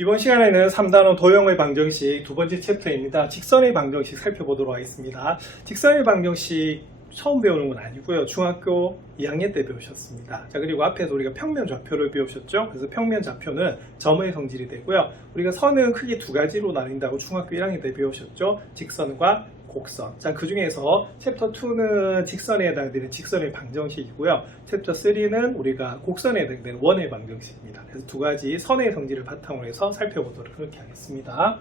이번 시간에는 3단원 도형의 방정식 두 번째 챕터입니다. 직선의 방정식 살펴보도록 하겠습니다. 직선의 방정식 처음 배우는 건 아니고요. 중학교 2학년 때 배우셨습니다. 자, 그리고 앞에서 우리가 평면 좌표를 배우셨죠. 그래서 평면 좌표는 점의 성질이 되고요. 우리가 선은 크게 두 가지로 나뉜다고 중학교 1학년 때 배우셨죠. 직선과 곡선. 자, 그 중에서 챕터 2는 직선에 해당되는 직선의 방정식이고요. 챕터 3는 우리가 곡선에 해당되는 원의 방정식입니다. 그래서 두 가지 선의 성질을 바탕으로 해서 살펴보도록 그렇게 하겠습니다.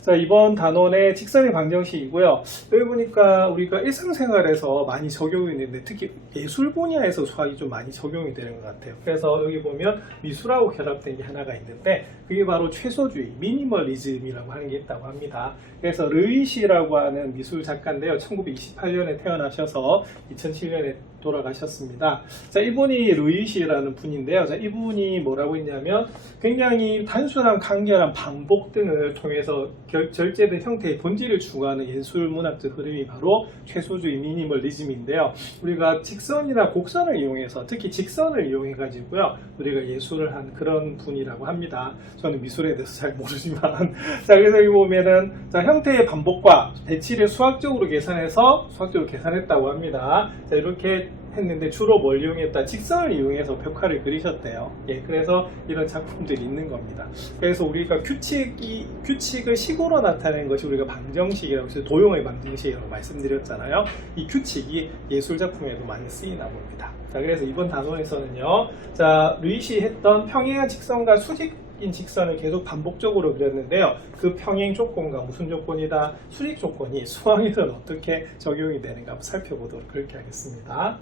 자, 이번 단원의 직선의 방정식이고요. 여기 보니까 우리가 일상생활에서 많이 적용이 되는데 특히 예술 분야에서 수학이 좀 많이 적용이 되는 것 같아요. 그래서 여기 보면 미술하고 결합된 게 하나가 있는데 그게 바로 최소주의, 미니멀리즘이라고 하는 게 있다고 합니다. 그래서 르이시라고 하는 미술 작가인데요. 1928년에 태어나셔서 2007년에 돌아가셨습니다. 자, 이분이 루이시라는 분인데요. 자, 이분이 뭐라고 했냐면 굉장히 단순한 간결한 반복 등을 통해서 절제된 형태의 본질을 추구하는 예술 문학적 흐름이 바로 최소주의 미니멀리즘인데요. 우리가 직선이나 곡선을 이용해서 특히 직선을 이용해 가지고요. 우리가 예술을 한 그런 분이라고 합니다. 저는 미술에 대해서 잘 모르지만 자, 그래서 여기 보면은 자, 형태의 반복과 배치를 수학적으로 계산했다고 합니다. 자, 이렇게 했는데 주로 뭘 이용했다? 직선을 이용해서 벽화를 그리셨대요. 예, 그래서 이런 작품들이 있는 겁니다. 그래서 우리가 규칙을 식으로 나타내는 것이 우리가 방정식이라고 해서 도형의 방정식이라고 말씀드렸잖아요. 이 규칙이 예술 작품에도 많이 쓰이나 봅니다. 자, 그래서 이번 단원에서는요. 자, 루이시 했던 평행한 직선과 수직인 직선을 계속 반복적으로 그렸는데요. 그 평행 조건과 무슨 조건이다? 수직 조건이 수학에서는 어떻게 적용이 되는가 한번 살펴보도록 그렇게 하겠습니다.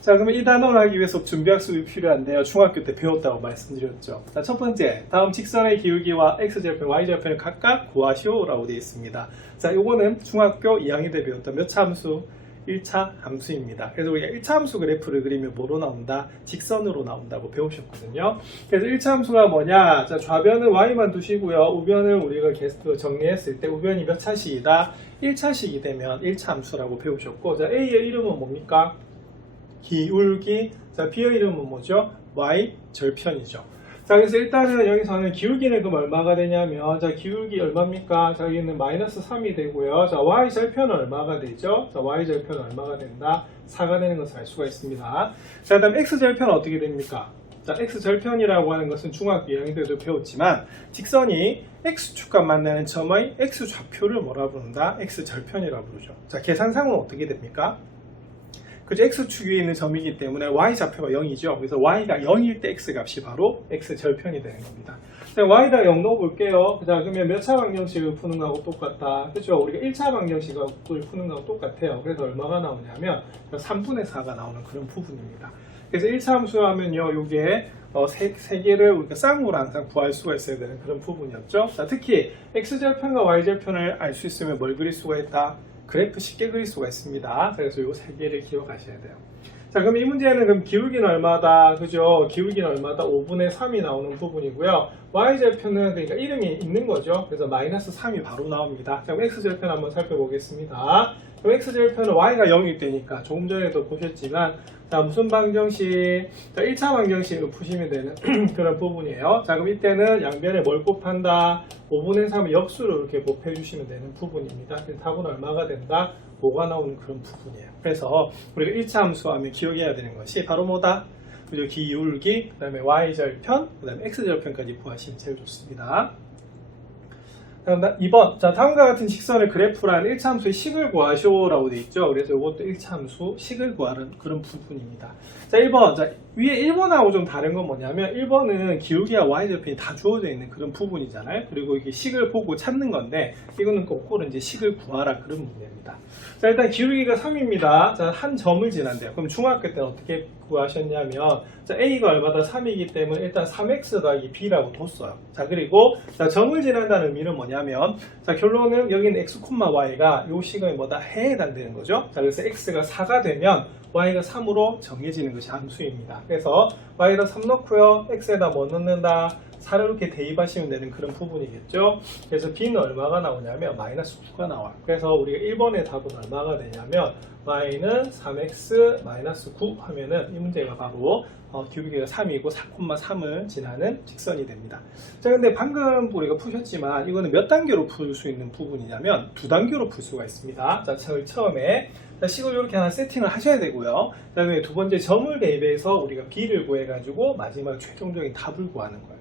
자, 그러면 이 단원을 하기 위해서 준비학습이 필요한데요. 중학교 때 배웠다고 말씀드렸죠. 자, 첫 번째, 다음 직선의 기울기와 x절편, y절편을 각각 구하시오라고 되어 있습니다. 자, 요거는 중학교 2학년 때 배웠던 몇 차 함수? 1차 함수입니다. 그래서 우리가 1차 함수 그래프를 그리면 뭐로 나온다? 직선으로 나온다고 배우셨거든요. 그래서 1차 함수가 뭐냐? 자, 좌변은 y만 두시고요. 우변을 우리가 정리했을 때 우변이 몇 차식이다? 1차식이 되면 1차 함수라고 배우셨고, 자, a의 이름은 뭡니까? 기울기. 자, b의 이름은 뭐죠? y 절편이죠. 자, 그래서 일단은 여기서는 기울기는 그럼 얼마가 되냐면, 자, 기울기 얼마입니까? 자, 여기는 마이너스 3이 되고요. 자, y절편은 얼마가 되죠? 자, y절편은 얼마가 된다? 4가 되는 것을 알 수가 있습니다. 자, 그 다음 x절편은 어떻게 됩니까? 자, x절편이라고 하는 것은 중학교 2학년 때도 배웠지만, 직선이 x축과 만나는 점의 x좌표를 뭐라 부른다? x절편이라고 부르죠. 자, 계산상은 어떻게 됩니까? 그죠? x축 위에 있는 점이기 때문에 y좌표가 0이죠. 그래서 y가 0일 때 x값이 바로 x절편이 되는 겁니다. 자, y다 0 넣어볼게요. 자, 그러면 몇 차 방정식을 푸는 거하고 똑같다. 그렇죠? 우리가 1차 방정식을 푸는 거하고 똑같아요. 그래서 얼마가 나오냐면 3분의 4가 나오는 그런 부분입니다. 그래서 1차 함수하면요, 요게 세 개를 우리가 쌍으로 항상 구할 수가 있어야 되는 그런 부분이었죠. 자, 특히 x절편과 y절편을 알 수 있으면 뭘 그릴 수가 있다? 그래프 쉽게 그릴 수가 있습니다. 그래서 요 세 개를 기억하셔야 돼요. 자, 그럼 이 문제는 그럼 기울기는 얼마다? 그죠? 기울기는 얼마다? 5분의 3이 나오는 부분이고요. y절편은 그러니까 이름이 있는 거죠. 그래서 마이너스 3이 바로 나옵니다. 자, 그럼 x절편 한번 살펴보겠습니다. 그럼 x절편은 y가 0일 때니까 조금 전에도 보셨지만, 자, 무슨 방정식? 자, 1차 방정식으로 푸시면 되는 그런 부분이에요. 자, 그럼 이때는 양변에 뭘 곱한다? 5분의 3을 역수로 이렇게 곱해주시면 되는 부분입니다. 그래서 답은 얼마가 된다? 5가 나오는 그런 부분이에요. 그래서 우리가 1차 함수하면 기억해야 되는 것이 바로 뭐다? 그죠? 기울기, 그 다음에 y절편, 그 다음에 x절편까지 구하시면 제일 좋습니다. 다음 2번. 자, 다음과 같은 직선의 그래프란 1차 함수의 식을 구하시오라고 되어 있죠. 그래서 이것도 1차 함수 식을 구하는 그런 부분입니다. 자, 1번. 자, 위에 1번하고 좀 다른 건 뭐냐면 1번은 기울기와 y절편이 다 주어져 있는 그런 부분이잖아요. 그리고 이게 식을 보고 찾는 건데 이거는 거꾸로 이제 식을 구하라 그런 문제입니다. 자, 일단 기울기가 3입니다. 자, 한 점을 지난대요. 그럼 중학교 때는 어떻게 구하셨냐면, 자, a가 얼마다 3이기 때문에 일단 3x 더하기 b라고 뒀어요. 자, 그리고 자, 점을 지난다는 의미는 뭐냐면, 자, 결론은 여기는 x, y가 요 식의 뭐다? 해에 해당되는 거죠. 자, 그래서 x가 4가 되면 y가 3으로 정해지는 것이 함수입니다. 그래서 y에다 3 넣고요. x에다 뭐 넣는다? 4를 이렇게 대입하시면 되는 그런 부분이겠죠. 그래서 b는 얼마가 나오냐면 마이너스 9가 나와요. 그래서 우리가 1번의 답은 얼마가 되냐면 y는 3x 마이너스 9 하면은 이 문제가 바로 기울기가 3이고 4,3을 지나는 직선이 됩니다. 자, 근데 방금 우리가 푸셨지만 이거는 몇 단계로 풀 수 있는 부분이냐면 두 단계로 풀 수가 있습니다. 자, 처음에 식을 이렇게 하나 세팅을 하셔야 되고요. 그 다음에 두 번째 점을 대입해서 우리가 b를 구해가지고 마지막 최종적인 답을 구하는 거예요.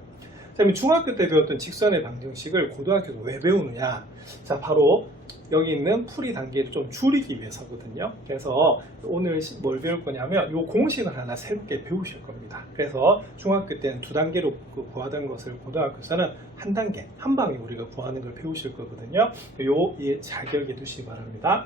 그 다음에 중학교 때 배웠던 직선의 방정식을 고등학교에서 왜 배우느냐? 자, 바로 여기 있는 풀이 단계를 좀 줄이기 위해서거든요. 그래서 오늘 뭘 배울 거냐면 이 공식을 하나 새롭게 배우실 겁니다. 그래서 중학교 때는 두 단계로 구하던 것을 고등학교에서는 한 단계, 한 방에 우리가 구하는 걸 배우실 거거든요. 잘 기억해 두시기 바랍니다.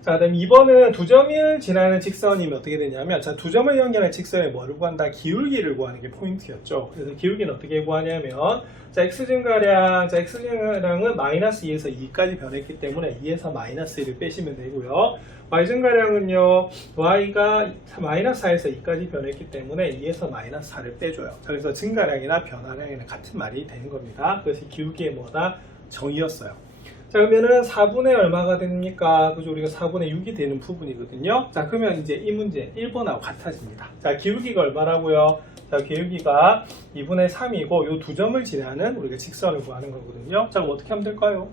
자, 그다음 2번은 두 점을 지나는 직선이면 어떻게 되냐면, 자, 두 점을 연결하는 직선에 뭐를 구한다? 기울기를 구하는 게 포인트였죠. 그래서 기울기는 어떻게 구하냐면, 자, x증가량은 마이너스 2에서 2까지 변했기 때문에 2에서 마이너스 1을 빼시면 되고요. y증가량은요, y가 마이너스 4에서 2까지 변했기 때문에 2에서 마이너스 4를 빼줘요. 그래서 증가량이나 변화량이나 같은 말이 되는 겁니다. 그것이 기울기의 뭐다? 정의였어요. 자, 그러면은 4분의 얼마가 됩니까? 그죠? 우리가 4분의 6이 되는 부분이거든요. 자, 그러면 이제 이 문제 1번하고 같아집니다. 자, 기울기가 얼마라고요? 자, 기울기가 2분의 3이고 이 두 점을 지나는 우리가 직선을 구하는 거거든요. 자, 그럼 어떻게 하면 될까요?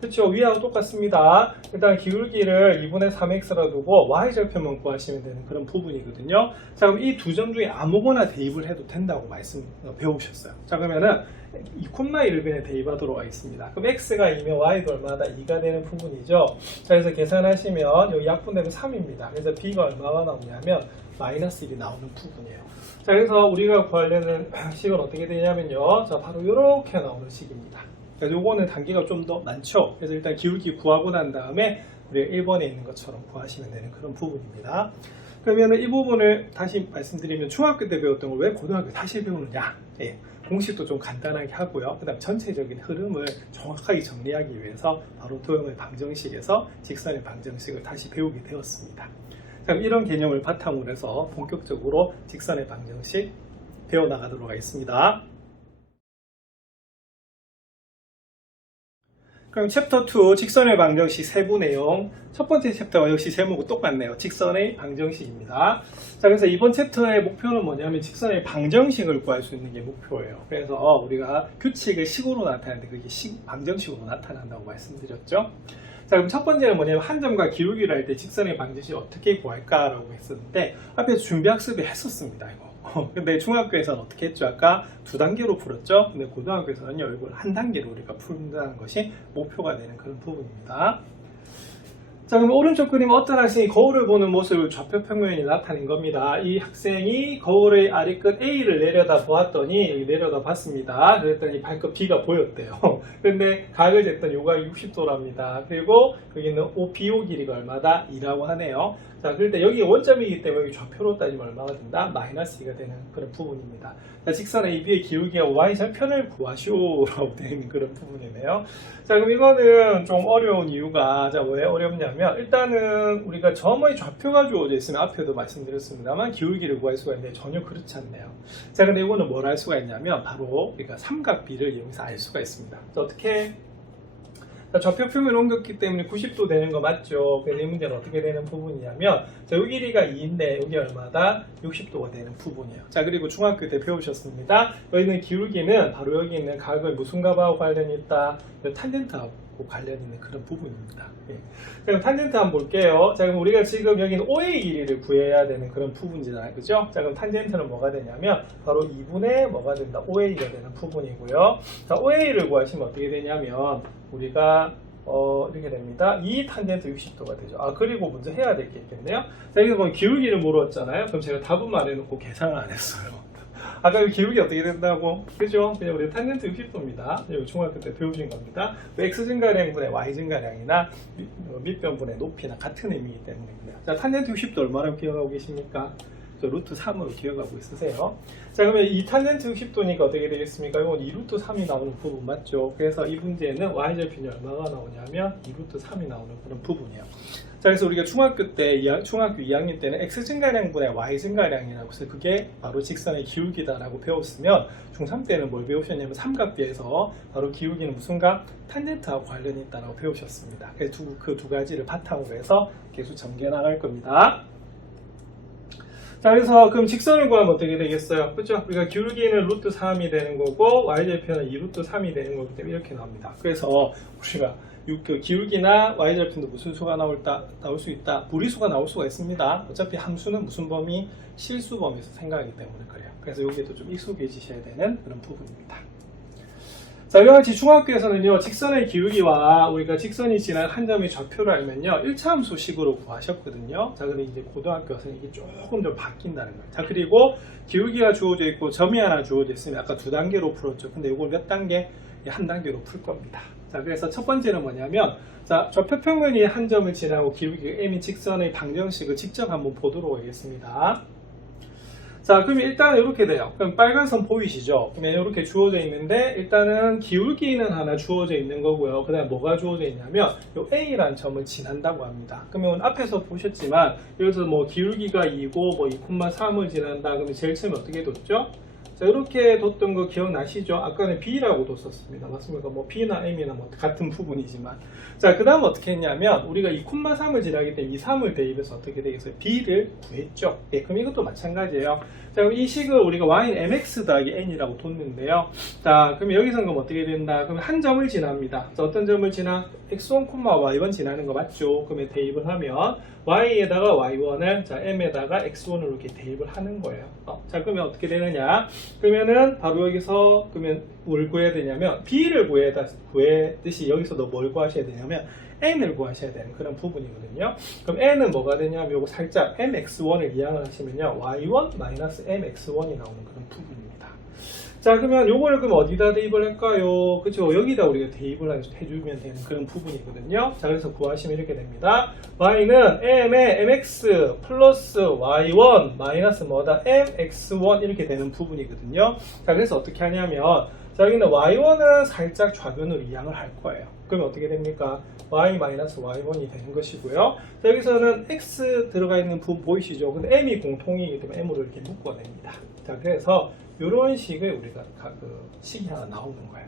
그렇죠. 위하고 똑같습니다. 일단 기울기를 2분의 3x라 두고 y절편만 구하시면 되는 그런 부분이거든요. 자, 그럼 이 두 점 중에 아무거나 대입을 해도 된다고 배우셨어요. 자, 그러면은 2,1변에 대입하도록 하겠습니다. 그럼 x가 2면 y도 얼마다? 2가 되는 부분이죠. 자, 그래서 계산하시면 여기 약분되면 3입니다. 그래서 b가 얼마가 나오냐면 마이너스 1이 나오는 부분이에요. 자, 그래서 우리가 구하려는 식은 어떻게 되냐면요. 자, 바로 이렇게 나오는 식입니다. 그래서 요거는 단계가 좀 더 많죠. 그래서 일단 기울기 구하고 난 다음에 우리가 1번에 있는 것처럼 구하시면 되는 그런 부분입니다. 그러면 이 부분을 다시 말씀드리면 중학교 때 배웠던 걸 왜 고등학교 다시 배우느냐? 예, 공식도 좀 간단하게 하고요. 그 다음 전체적인 흐름을 정확하게 정리하기 위해서 바로 도형의 방정식에서 직선의 방정식을 다시 배우게 되었습니다. 그럼 이런 개념을 바탕으로 해서 본격적으로 직선의 방정식 배워나가도록 하겠습니다. 그럼 챕터 2 직선의 방정식 세부 내용, 첫 번째 챕터와 역시 제목은 똑같네요. 직선의 방정식입니다. 자, 그래서 이번 챕터의 목표는 뭐냐면 직선의 방정식을 구할 수 있는 게 목표예요. 그래서 우리가 규칙을 식으로 나타내는데 그게 방정식으로 나타난다고 말씀드렸죠. 자, 그럼 첫 번째는 뭐냐면 한 점과 기울기를 할 때 직선의 방정식 어떻게 구할까라고 했었는데 앞에서 준비학습을 했었습니다. 이거. 근데 중학교에서는 어떻게 했죠? 아까 두 단계로 풀었죠? 근데 고등학교에서는요, 이걸 한 단계로 우리가 푼다는 것이 목표가 되는 그런 부분입니다. 자, 그럼 오른쪽 그림은 어떤 학생이 거울을 보는 모습을 좌표 평면이 나타낸 겁니다. 이 학생이 거울의 아래끝 A를 내려다 보았더니 여기 내려다 봤습니다. 그랬더니 발끝 B가 보였대요. 근데 각을 쟀더니 요가 60도랍니다. 그리고 여기는 BO 길이가 얼마다? 2라고 하네요. 자, 그럴 때 여기 원점이기 때문에 여기 좌표로 따지면 얼마가 된다? 마이너스 2가 되는 그런 부분입니다. 자, 직선 AB의 기울기와 Y절편을 구하시오라고 되어 있는 그런 부분이네요. 자, 그럼 이거는 좀 어려운 이유가, 자, 왜 어렵냐면, 일단은 우리가 점의 좌표가 주어져 있으면 앞에도 말씀드렸습니다만 기울기를 구할 수가 있는데 전혀 그렇지 않네요. 자, 근데 이거는 뭘 알 수가 있냐면 바로 우리가 삼각비를 이용해서 알 수가 있습니다. 자, 어떻게? 자, 좌표 평면을 옮겼기 때문에 90도 되는 거 맞죠? 그래서 이 문제는 어떻게 되는 부분이냐면, 자, 요 길이가 2인데 여기 얼마다? 60도가 되는 부분이에요. 자, 그리고 중학교 때 배우셨습니다. 여기 있는 기울기는 바로 여기 있는 각을 무슨 값하고 관련이 있다? 탄젠트하고 관련 있는 그런 부분입니다. 예. 그럼 탄젠트 한번 볼게요. 자, 그럼 우리가 지금 여기는 OA 길이를 구해야 되는 그런 부분이잖아요. 그죠? 자, 그럼 탄젠트는 뭐가 되냐면 바로 2분의 뭐가 된다? OA가 되는 부분이고요. 자, OA를 구하시면 어떻게 되냐면 우리가 이렇게 됩니다. 2 탄젠트 60도가 되죠. 아, 그리고 먼저 해야 될 게 있겠네요. 자, 여기서 보면 기울기를 물었잖아요. 그럼 제가 답은 말해놓고 계산을 안 했어요. 아까 그 기울기 어떻게 된다고? 그죠? 그냥 우리 탄젠트 60도입니다. 여기 중학교 때 배우신 겁니다. x 증가량분의 y 증가량이나 밑변분의 높이나 같은 의미이기 때문에 그래요. 자, 탄젠트 60도 얼마라고 기억하고 계십니까? 루트 3으로 기억하고 있으세요. 자, 그러면 이 탄젠트 60도니까 어떻게 되겠습니까? 이건 2루트 3이 나오는 부분 맞죠? 그래서 이 문제는 y절편이 얼마가 나오냐면 2루트 3이 나오는 그런 부분이에요. 자, 그래서 우리가 중학교 2학년 때는 x 증가량분의 y 증가량이라고 해서 그게 바로 직선의 기울기다라고 배웠으면 중3 때는 뭘 배우셨냐면 삼각비에서 바로 기울기는 무슨 각? 탄젠트하고 관련이 있다고 배우셨습니다. 그래서 그 두 가지를 바탕으로 해서 계속 전개 나갈 겁니다. 자, 그래서 그럼 직선을 구하면 어떻게 되겠어요? 그렇죠? 우리가 기울기는 루트 3이 되는 거고 y절편은 2루트 3이 되는 거기 때문에 이렇게 나옵니다. 그래서 우리가 그 기울기나 y절편도 무슨 수가 나올 수 있다? 무리수가 나올 수가 있습니다. 어차피 함수는 무슨 범위? 실수 범위에서 생각하기 때문에 그래요. 그래서 여기에도 좀 익숙해지셔야 되는 그런 부분입니다. 자, 이와 같이 중학교에서는요, 직선의 기울기와 우리가 직선이 지난 한 점의 좌표를 알면요, 1차 함수식으로 구하셨거든요. 자, 근데 이제 고등학교에서는 이게 조금 좀 바뀐다는 거예요. 자, 그리고 기울기가 주어져 있고 점이 하나 주어져 있으면 아까 2단계로 풀었죠. 근데 이걸 몇 단계? 한 단계로 풀 겁니다. 자, 그래서 첫 번째는 뭐냐면, 자, 좌표평면이 한 점을 지나고 기울기가 m인 직선의 방정식을 직접 한번 보도록 하겠습니다. 자, 그러면 일단 이렇게 돼요. 그럼 빨간 선 보이시죠? 그러면 이렇게 주어져 있는데 일단은 기울기는 하나 주어져 있는 거고요. 그 다음에 뭐가 주어져 있냐면 요 A라는 점을 지난다고 합니다. 그러면 앞에서 보셨지만 여기서 뭐 기울기가 2고 뭐 2,3을 지난다. 그러면 제일 처음에 어떻게 뒀죠? 자, 이렇게 뒀던 거 기억나시죠? 아까는 B라고 뒀었습니다. 맞습니까? 뭐 B나 M이나 뭐 같은 부분이지만. 자, 그 다음 어떻게 했냐면 우리가 2,3을 지나기 때문에 2, 3을 대입해서 어떻게 되겠어요? B를 구했죠. 예, 그럼 이것도 마찬가지예요. 자, 그럼 이 식을 우리가 y는 mx 더하기 n이라고 뒀는데요. 자, 그럼 여기서는 그럼 어떻게 된다? 그럼 한 점을 지납니다. 자, 어떤 점을 지나? x1, y1 지나는 거 맞죠? 그러면 대입을 하면 y에다가 y1을 자, m에다가 x1을 이렇게 대입을 하는 거예요. 자, 그러면 어떻게 되느냐? 그러면은 바로 여기서 그러면 뭘 구해야 되냐면 b를 구해듯이 여기서도 뭘 구하셔야 되냐면 n을 구하셔야 되는 그런 부분이거든요. 그럼 n은 뭐가 되냐면 요거 살짝 mx1을 이항을 하시면요 y1-mx1이 나오는 그런 부분입니다. 자, 그러면 요거를 그럼 어디다 대입을 할까요? 그쵸? 여기다 우리가 대입을 해주면 되는 그런 부분이거든요. 자, 그래서 구하시면 이렇게 됩니다. y는 m의 mx 플러스 y1 마이너스 뭐다? mx1 이렇게 되는 부분이거든요. 자, 그래서 어떻게 하냐면 자, 여기는 y1은 살짝 좌변으로 이항을 할 거예요. 그러면 어떻게 됩니까? y-y1이 되는 것이고요. 자, 여기서는 x 들어가 있는 부분 보이시죠? 근데 m이 공통이기 때문에 m으로 이렇게 묶어냅니다. 자, 그래서 이런 식의 우리가 식이 하나 나오는 거예요.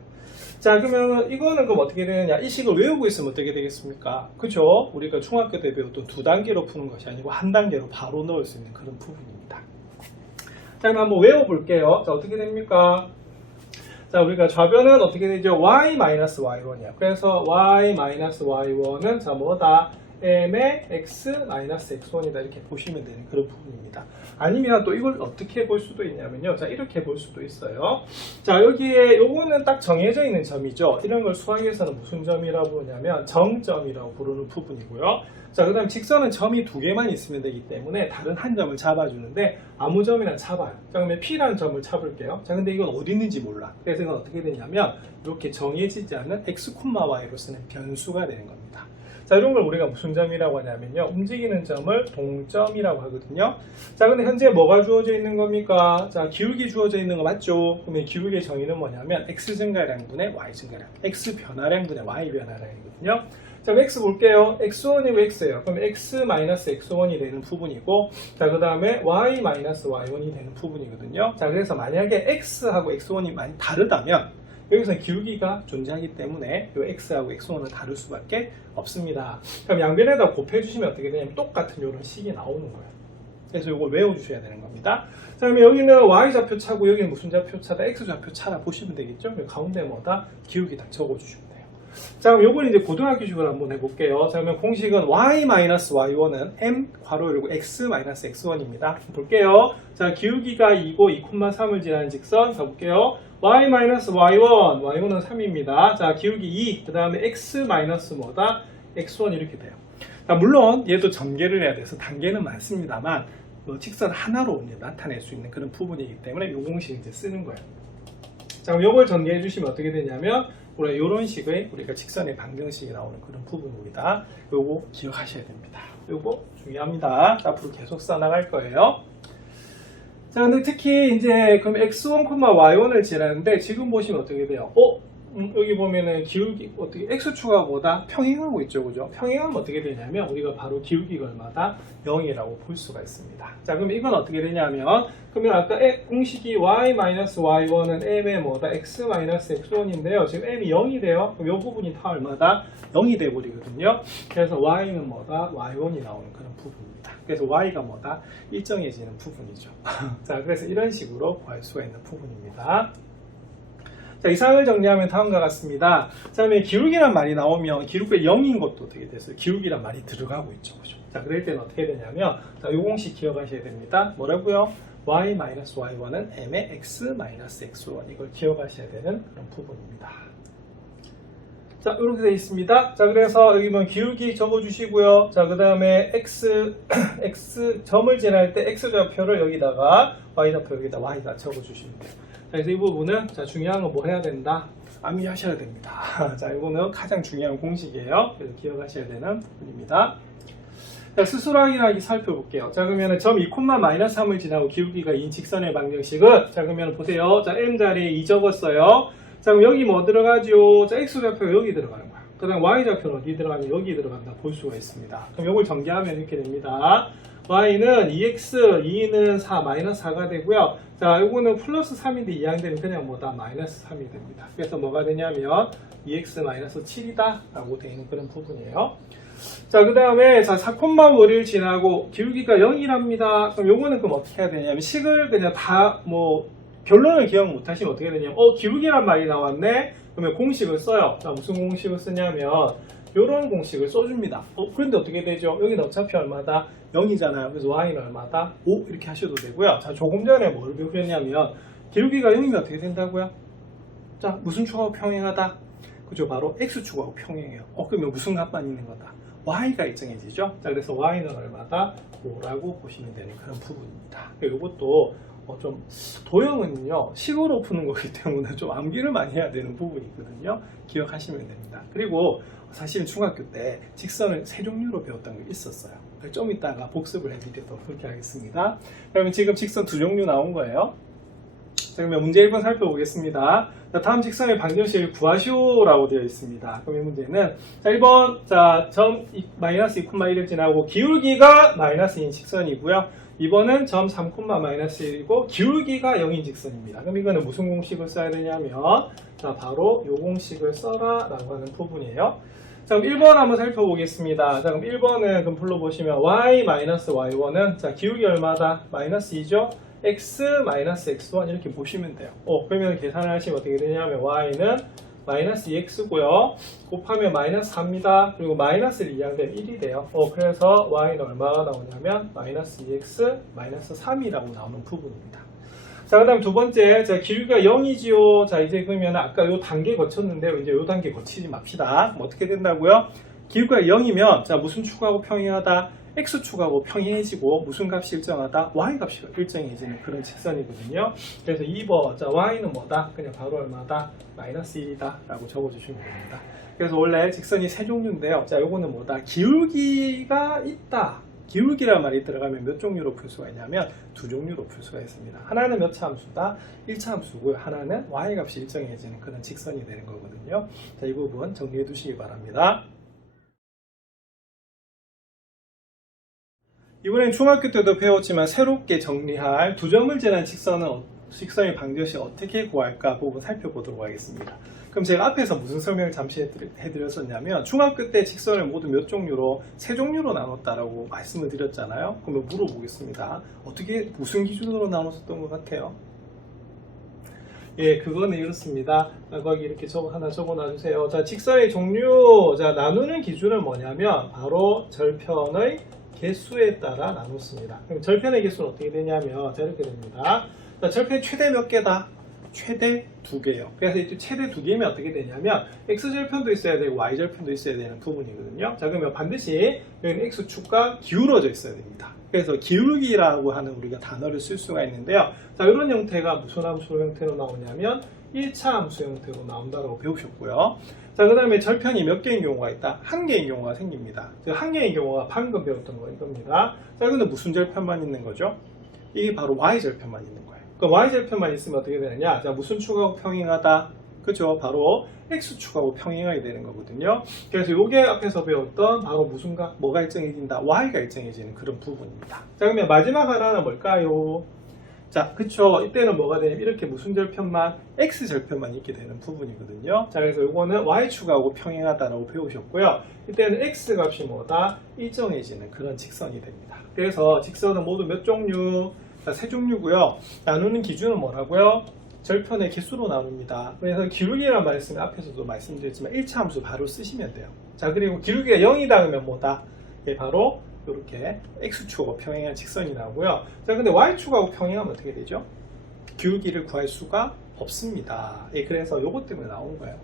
자, 그러면 이거는 그럼 어떻게 되느냐? 이 식을 외우고 있으면 어떻게 되겠습니까? 그죠? 우리가 중학교 때 배웠던 2단계로 푸는 것이 아니고 한 단계로 바로 넣을 수 있는 그런 부분입니다. 자, 그럼 한번 외워볼게요. 자, 어떻게 됩니까? 자, 우리가 좌변은 어떻게 되죠? y-y1이야. 그래서 y-y1은 자, 뭐다? m의 x-x1이다. 이렇게 보시면 되는 그런 부분입니다. 아니면 또 이걸 어떻게 볼 수도 있냐면요. 자, 이렇게 볼 수도 있어요. 자, 여기에 요거는 딱 정해져 있는 점이죠. 이런 걸 수학에서는 무슨 점이라고 부르냐면 정점이라고 부르는 부분이고요. 자, 그 다음 직선은 점이 2개만 있으면 되기 때문에 다른 한 점을 잡아주는데 아무 점이나 잡아요. 자, 그러면 P라는 점을 잡을게요. 자, 근데 이건 어디 있는지 몰라. 그래서 이건 어떻게 되냐면 이렇게 정해지지 않은 x, y로 쓰는 변수가 되는 겁니다. 자, 이런 걸 우리가 무슨 점이라고 하냐면요. 움직이는 점을 동점이라고 하거든요. 자, 근데 현재 뭐가 주어져 있는 겁니까? 자, 기울기 주어져 있는 거 맞죠? 그러면 기울기의 정의는 뭐냐면 x 증가량분의 y 증가량. x 변화량분의 y 변화량이거든요. 자, 그럼 x 볼게요. x1이고 x예요. 그럼 x-x1이 되는 부분이고, 자, 그 다음에 y-y1이 되는 부분이거든요. 자, 그래서 만약에 x하고 x1이 많이 다르다면 여기서 기울기가 존재하기 때문에 이 x하고 x1은 다를 수밖에 없습니다. 그럼 양변에다 곱해주시면 어떻게 되냐면 똑같은 이런 식이 나오는 거예요. 그래서 이걸 외워주셔야 되는 겁니다. 자, 그러면 여기는 y좌표 차고 여기는 무슨 좌표 차다? x좌표 차라 보시면 되겠죠? 가운데 뭐다? 기울기 다 적어주시면 돼요. 자, 그럼 요건 이제 고등학교식으로 한번 해볼게요. 자, 그러면 공식은 y-y1은 m 괄호 열고 x-x1입니다. 볼게요. 자, 기울기가 2고 2,3을 지나는 직선 가볼게요. y-y1, y1은 3입니다. 자, 기울기 2, 그 다음에 x- 뭐다? x1 이렇게 돼요. 자, 물론 얘도 전개를 해야 돼서 단계는 많습니다만 직선 하나로 나타낼 수 있는 그런 부분이기 때문에 요 공식 이제 쓰는 거예요. 자, 그럼 요걸 전개해 주시면 어떻게 되냐면 우리가 이런 식의 우리가 직선의 방정식이 나오는 그런 부분입니다. 요거 기억하셔야 됩니다. 요거 중요합니다. 앞으로 계속 써나갈 거예요. 자, 근데 특히 이제 그럼 x1, y1을 지나는데 지금 보시면 어떻게 돼요? 여기 보면은 기울기 어떻게 x축하고 뭐다 평행하고 있죠, 그죠? 평행하면 어떻게 되냐면 우리가 바로 기울기가 얼마다 0이라고 볼 수가 있습니다. 자, 그럼 이건 어떻게 되냐면 그러면 아까 공식이 y-y1은 m의 뭐다 x-x1인데요. 지금 m이 0이 돼요. 그럼 이 부분이 다 얼마다 0이 돼 버리거든요. 그래서 y는 뭐다 y1이 나오는 그런 부분입니다. 그래서 y가 뭐다 일정해지는 부분이죠. 자, 그래서 이런 식으로 구할 수가 있는 부분입니다. 자, 이 사항을 정리하면 다음과 같습니다. 자, 그러면 기울기란 말이 나오면 기울기가 0인 것도 어떻게 됐어요? 기울기란 말이 들어가고 있죠. 그죠? 자, 그럴 때는 어떻게 되냐면, 자, 이 공식 기억하셔야 됩니다. 뭐라고요? y-y1은 m의 x-x1. 이걸 기억하셔야 되는 그런 부분입니다. 자, 이렇게 되어 있습니다. 자, 그래서 여기 보면 기울기 적어주시고요. 자, 그 다음에 x 점을 지날 때 x좌표를 여기다가 y좌표 여기다 y다 적어주시면 돼요. 그래서 이 부분은 자 중요한 건 뭐 해야 된다? 암기하셔야 됩니다. 자, 이거는 가장 중요한 공식이에요. 그래서 기억하셔야 되는 부분입니다. 자, 스스로 확인하기 살펴볼게요. 자, 그러면 점 2,-3을 지나고 기울기가 2인 직선의 방정식은 자, 그러면 보세요. 자, m 자리에 2 적었어요. 자, 그럼 여기 뭐 들어가죠? 자, x좌표가 여기 들어가는 거야. 그 다음 y좌표는 어디 들어가면 여기 들어간다 볼 수가 있습니다. 그럼 이걸 전개하면 이렇게 됩니다. y는 2x, 2는 4, 마이너스 4가 되고요. 자, 이거는 플러스 3인데 이항되면 그냥 뭐다? 마이너스 3이 됩니다. 그래서 뭐가 되냐면 2x 마이너스 7이다 라고 되는 그런 부분이에요. 자, 그 다음에 자 4,5를 지나고 기울기가 0이랍니다. 그럼 요거는 그럼 어떻게 해야 되냐면 식을 그냥 다 뭐 결론을 기억 못하시면 어떻게 되냐면 기울기란 말이 나왔네. 그러면 공식을 써요. 자, 무슨 공식을 쓰냐면 요런 공식을 써줍니다. 그런데 어떻게 되죠? 여기는 어차피 얼마다? 0이잖아요. 그래서 y는 얼마다? 5 이렇게 하셔도 되고요. 자, 조금 전에 뭘 배우셨냐면 기울기가 0이면 어떻게 된다고요? 자, 무슨 축하고 평행하다? 그죠? 바로 x축하고 평행해요. 그러면 무슨 값만 있는 거다? y가 일정해지죠? 자, 그래서 y는 얼마다? 5라고 보시면 되는 그런 부분입니다. 이것도 좀 도형은요 식으로 푸는 거기 때문에 좀 암기를 많이 해야 되는 부분이 있거든요. 기억하시면 됩니다. 그리고 사실은 중학교 때 직선을 세 종류로 배웠던 게 있었어요. 좀 이따가 복습을 해드리도록 그렇게 하겠습니다. 그러면 지금 직선 두 종류 나온 거예요. 자, 그러면 문제 1번 살펴보겠습니다. 자, 다음 직선의 방정식을 구하시오라고 되어 있습니다. 그럼 이 문제는 자, 1번 자, 점 마이너스 2,1을 지나고 기울기가 마이너스 2인 직선이고요. 2번은 점 3,-1이고 기울기가 0인 직선입니다. 그럼 이거는 무슨 공식을 써야 되냐면 자, 바로 이 공식을 써라 라고 하는 부분이에요. 자, 그럼 1번 한번 살펴보겠습니다. 자, 그럼 1번은 그럼 불러보시면 y-y1은 자, 기울기 얼마다? 마이너스 2죠? x-x1 이렇게 보시면 돼요. 그러면 계산을 하시면 어떻게 되냐면 y는 마이너스 2x고요. 곱하면 마이너스 4입니다. 그리고 마이너스를 이항되면 1이 돼요. 그래서 y는 얼마가 나오냐면 마이너스 2x 마이너스 3이라고 나오는 부분입니다. 자, 그 다음 두 번째, 자, 기울기가 0이지요. 자, 이제 그러면 아까 요 단계 거쳤는데요. 이제 요 단계 거치지 맙시다. 그럼 어떻게 된다고요? 기울기가 0이면, 자, 무슨 축하고 평행하다? x축하고 평행해지고, 무슨 값이 일정하다? y값이 일정해지는 그런 직선이거든요. 그래서 2번, 자, y는 뭐다? 그냥 바로 얼마다? 마이너스 1이다. 라고 적어주시면 됩니다. 그래서 원래 직선이 세 종류인데요. 자, 요거는 뭐다? 기울기가 있다. 기울기란 말이 들어가면 몇 종류로 풀 수가 있냐면 두 종류로 풀 수가 있습니다. 하나는 몇 차 함수다? 1차 함수고요. 하나는 y값이 일정해지는 그런 직선이 되는 거거든요. 자, 이 부분 정리해 두시기 바랍니다. 이번엔 중학교 때도 배웠지만 새롭게 정리할 두 점을 지난 직선의 방정식 어떻게 구할까 부분 살펴보도록 하겠습니다. 그럼 제가 앞에서 무슨 설명을 잠시 해드렸었냐면 중학교 때 직선을 모두 몇 종류로? 세 종류로 나눴다라고 말씀을 드렸잖아요. 그러면 물어보겠습니다. 어떻게 무슨 기준으로 나눴었던 것 같아요? 예, 그거는 이렇습니다. 거기 이렇게 하나 적어놔주세요. 자, 직선의 종류, 자, 나누는 기준은 뭐냐면 바로 절편의 개수에 따라 나눴습니다. 그럼 절편의 개수는 어떻게 되냐면 자, 이렇게 됩니다. 자, 절편 최대 몇 개다? 최대 2개예요. 그래서 이제 최대 2개면 어떻게 되냐면 x절편도 있어야 되고 y절편도 있어야 되는 부분이거든요. 자, 그러면 반드시 여기는 x축과 기울어져 있어야 됩니다. 그래서 기울기라고 하는 우리가 단어를 쓸 수가 있는데요. 자, 이런 형태가 무슨 함수 형태로 나오냐면 1차 함수 형태로 나온다고 배우셨고요. 자, 그 다음에 절편이 몇 개인 경우가 있다? 한 개인 경우가 생깁니다. 한 개인 경우가 방금 배웠던 거 이겁니다. 자, 이거는 무슨 절편만 있는 거죠? 이게 바로 y절편만 있는 거예요. 그럼 y절편만 있으면 어떻게 되느냐? 자, 무슨 축하고 평행하다? 그죠? 바로 x축하고 평행하게 되는 거거든요. 그래서 요게 앞에서 배웠던 바로 무슨가? 뭐가 일정해진다? y가 일정해지는 그런 부분입니다. 자, 그러면 마지막 하나는 뭘까요? 자, 그쵸. 이때는 뭐가 되냐면 이렇게 무슨 절편만? x절편만 있게 되는 부분이거든요. 자, 그래서 요거는 y축하고 평행하다라고 배우셨고요. 이때는 x값이 뭐다? 일정해지는 그런 직선이 됩니다. 그래서 직선은 모두 몇 종류? 자, 세 종류고요. 나누는 기준은 뭐라고요? 절편의 개수로 나눕니다. 그래서 기울기란 말씀을 앞에서도 말씀드렸지만 1차 함수 바로 쓰시면 돼요. 자, 그리고 기울기가 0이다 그러면 뭐다? 예, 바로 이렇게 x축하고 평행한 직선이 나오고요. 자, 근데 y축하고 평행하면 어떻게 되죠? 기울기를 구할 수가 없습니다. 예, 그래서 요것 때문에 나온 거예요.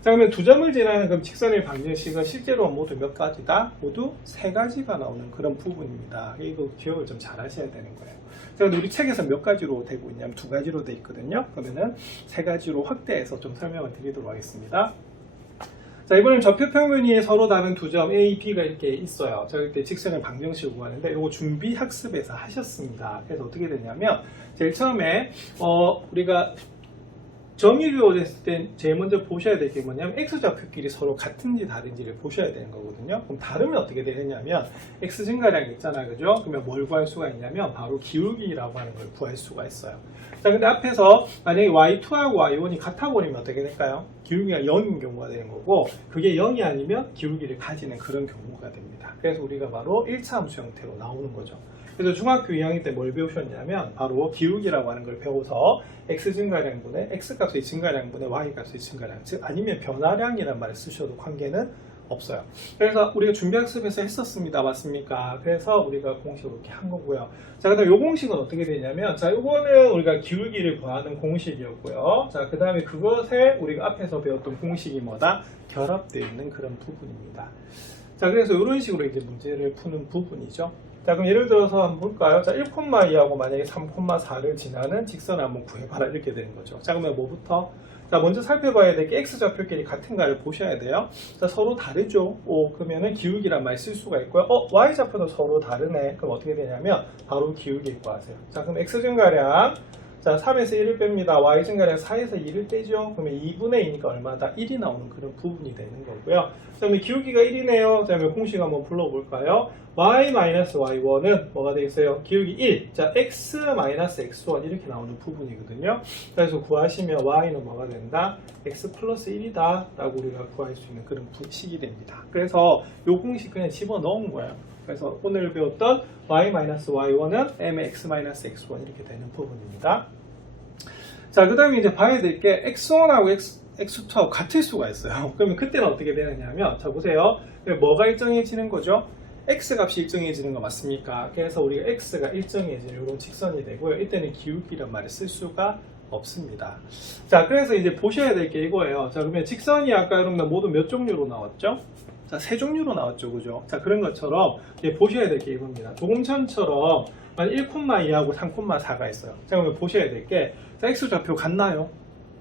자, 그러면 두 점을 지나는 그럼 직선의 방정식은 실제로 모두 몇 가지다? 모두 세 가지가 나오는 그런 부분입니다. 이거 기억을 좀 잘 하셔야 되는 거예요. 자, 근데 우리 책에서 몇 가지로 되고 있냐면 두 가지로 돼 있거든요. 그러면은 세 가지로 확대해서 좀 설명을 드리도록 하겠습니다. 자, 이번엔 좌표평면이 서로 다른 두 점 A, B가 이렇게 있어요. 자, 이때 직선의 방정식을 구하는데 이거 준비 학습에서 하셨습니다. 그래서 어떻게 되냐면 제일 처음에 우리가 정의로 됐을 때 제일 먼저 보셔야 될 게 뭐냐면 x좌표끼리 서로 같은지 다른지를 보셔야 되는 거거든요. 그럼 다르면 어떻게 되느냐면 x 증가량이 있잖아요. 그죠? 그러면 뭘 구할 수가 있냐면 바로 기울기라고 하는 걸 구할 수가 있어요. 자, 근데 앞에서 만약에 y2하고 y1이 같아 버리면 어떻게 될까요? 기울기가 0인 경우가 되는 거고 그게 0이 아니면 기울기를 가지는 그런 경우가 됩니다. 그래서 우리가 바로 1차 함수 형태로 나오는 거죠. 그래서 중학교 2학년 때 뭘 배우셨냐면 바로 기울기라고 하는 걸 배워서 x 증가량분의 x값의 증가량분의 y값의 증가량, 즉 아니면 변화량이란 말을 쓰셔도 관계는 없어요. 그래서 우리가 준비학습에서 했었습니다. 맞습니까? 그래서 우리가 공식을 이렇게 한 거고요. 자, 그다음 요 공식은 어떻게 되냐면 자, 요거는 우리가 기울기를 구하는 공식이었고요. 자, 그다음에 그것에 우리가 앞에서 배웠던 공식이 뭐다? 결합되어 있는 그런 부분입니다. 자, 그래서 이런 식으로 이제 문제를 푸는 부분이죠. 자, 그럼 예를 들어서 한번 볼까요? 자, 1,2하고 만약에 3,4를 지나는 직선을 한번 구해봐라 이렇게 되는 거죠. 자, 그러면 뭐부터? 자, 먼저 살펴봐야 될 게 x좌표끼리 같은가를 보셔야 돼요. 자, 서로 다르죠. 그러면은 기울기란 말 쓸 수가 있고요. y좌표도 서로 다르네. 그럼 어떻게 되냐면 바로 기울기 구하세요. 자, 그럼 x 증가량 자, 3에서 1을 뺍니다. y 증가량 4에서 2를 빼죠. 그러면 2분의 2니까 얼마다? 1이 나오는 그런 부분이 되는 거고요. 자, 그러면 기울기가 1이네요. 자, 그러면 공식 한번 불러볼까요? y-y1은 뭐가 되겠어요? 기울기 1. 자, x-x1 이렇게 나오는 부분이거든요. 그래서 구하시면 y는 뭐가 된다? x 플러스 1이다 라고 우리가 구할 수 있는 그런 식이 됩니다. 그래서 이 공식 그냥 집어넣은 거예요. 그래서 오늘 배웠던 y-y1은 mx-x1 이렇게 되는 부분입니다. 자, 그 다음에 이제 봐야 될 게 x1하고 x2하고 같을 수가 있어요. 그러면 그때는 어떻게 되느냐면 자, 보세요. 뭐가 일정해지는 거죠? x값이 일정해지는 거 맞습니까? 그래서 우리가 x가 일정해지는 이런 직선이 되고요. 이때는 기울기란 말을 쓸 수가 없습니다. 자, 그래서 이제 보셔야 될 게 이거예요. 자, 그러면 직선이 아까 여러분들 모두 몇 종류로 나왔죠? 자, 세 종류로 나왔죠, 그죠? 자, 그런 것처럼 이제 보셔야 될 게 이겁니다. 조공천처럼 1,2하고 3,4가 있어요. 자, 그러면 보셔야 될 게 자, x좌표 같나요?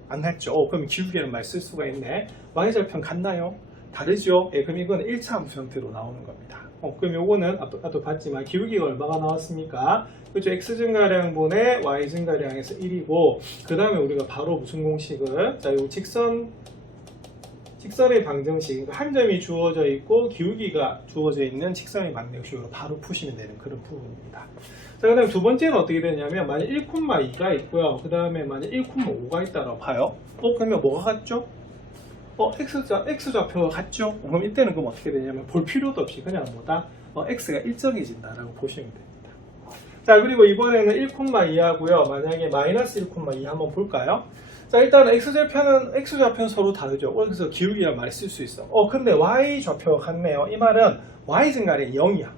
안 같죠? 그럼 기울기라는 말 쓸 수가 있네. y절편 같나요? 다르죠? 예, 그럼 이건 1차 함수 형태로 나오는 겁니다. 그럼 요거는 아까도 봤지만 기울기가 얼마가 나왔습니까? 그렇죠? x 증가량분의 y 증가량에서 1이고 그 다음에 우리가 바로 무슨 공식을 자, 요 직선의 방정식, 한 점이 주어져 있고 기울기가 주어져 있는 직선의 방정식으로 바로 푸시면 되는 그런 부분입니다. 자, 그 다음에 두 번째는 어떻게 되냐면 만약 1,2가 있고요. 그 다음에 만약 1,5가 있다고 봐요. 그러면 뭐가 같죠? x좌표가 같죠? 그럼 이때는 그럼 어떻게 되냐면 볼 필요도 없이 그냥 뭐다? x가 일정해진다라고 보시면 됩니다. 자, 그리고 이번에는 1,2하고요. 만약에 마이너스 1,2 한번 볼까요? 자, 일단은 x좌표는 서로 다르죠. 그래서 기울기란 말을 쓸 수 있어. 근데 y좌표가 같네요. 이 말은 y 증가량이 0이야.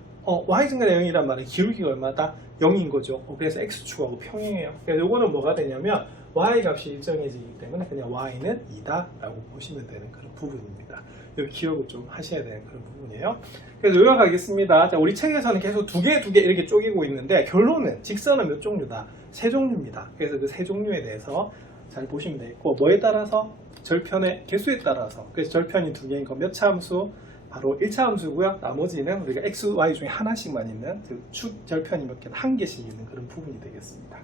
y 증가량이 0이란 말은 기울기가 얼마다? 0인 거죠. 그래서 x축하고 평행해요. 그래서 이거는 뭐가 되냐면 y 값이 일정해지기 때문에 그냥 y는 2다 라고 보시면 되는 그런 부분입니다. 여기 기억을 좀 하셔야 되는 그런 부분이에요. 그래서 요약하겠습니다. 자, 우리 책에서는 계속 두 개 이렇게 쪼개고 있는데 결론은 직선은 몇 종류다? 세 종류입니다. 그래서 그 세 종류에 대해서 잘 보시면 되겠고 뭐에 따라서? 절편의 개수에 따라서. 그래서 절편이 두 개인 거 몇 차 함수? 바로 1차 함수고요. 나머지는 우리가 x, y 중에 하나씩만 있는 그 축 절편이 몇 개나 한 개씩 있는 그런 부분이 되겠습니다.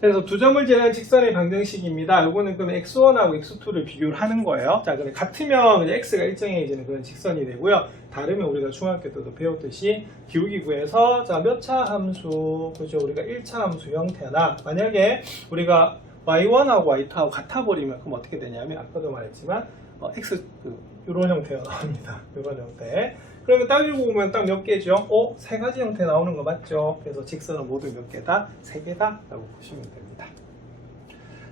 그래서 두 점을 지나는 직선의 방정식입니다. 요거는 그럼 x1하고 x2를 비교를 하는 거예요. 자, 근데 같으면 이제 x가 일정해지는 그런 직선이 되고요. 다르면 우리가 중학교 때도 배웠듯이 기울기 구해서 자, 몇 차 함수, 그죠? 우리가 1차 함수 형태나 만약에 우리가 y1하고 y2하고 같아 버리면 그럼 어떻게 되냐면 아까도 말했지만 x 이런 형태가 나옵니다. 이런 형태. 그러면 따지고 보면 딱 몇 개죠? 세 가지 형태 나오는 거 맞죠? 그래서 직선은 모두 몇 개다? 3개다 라고 보시면 됩니다.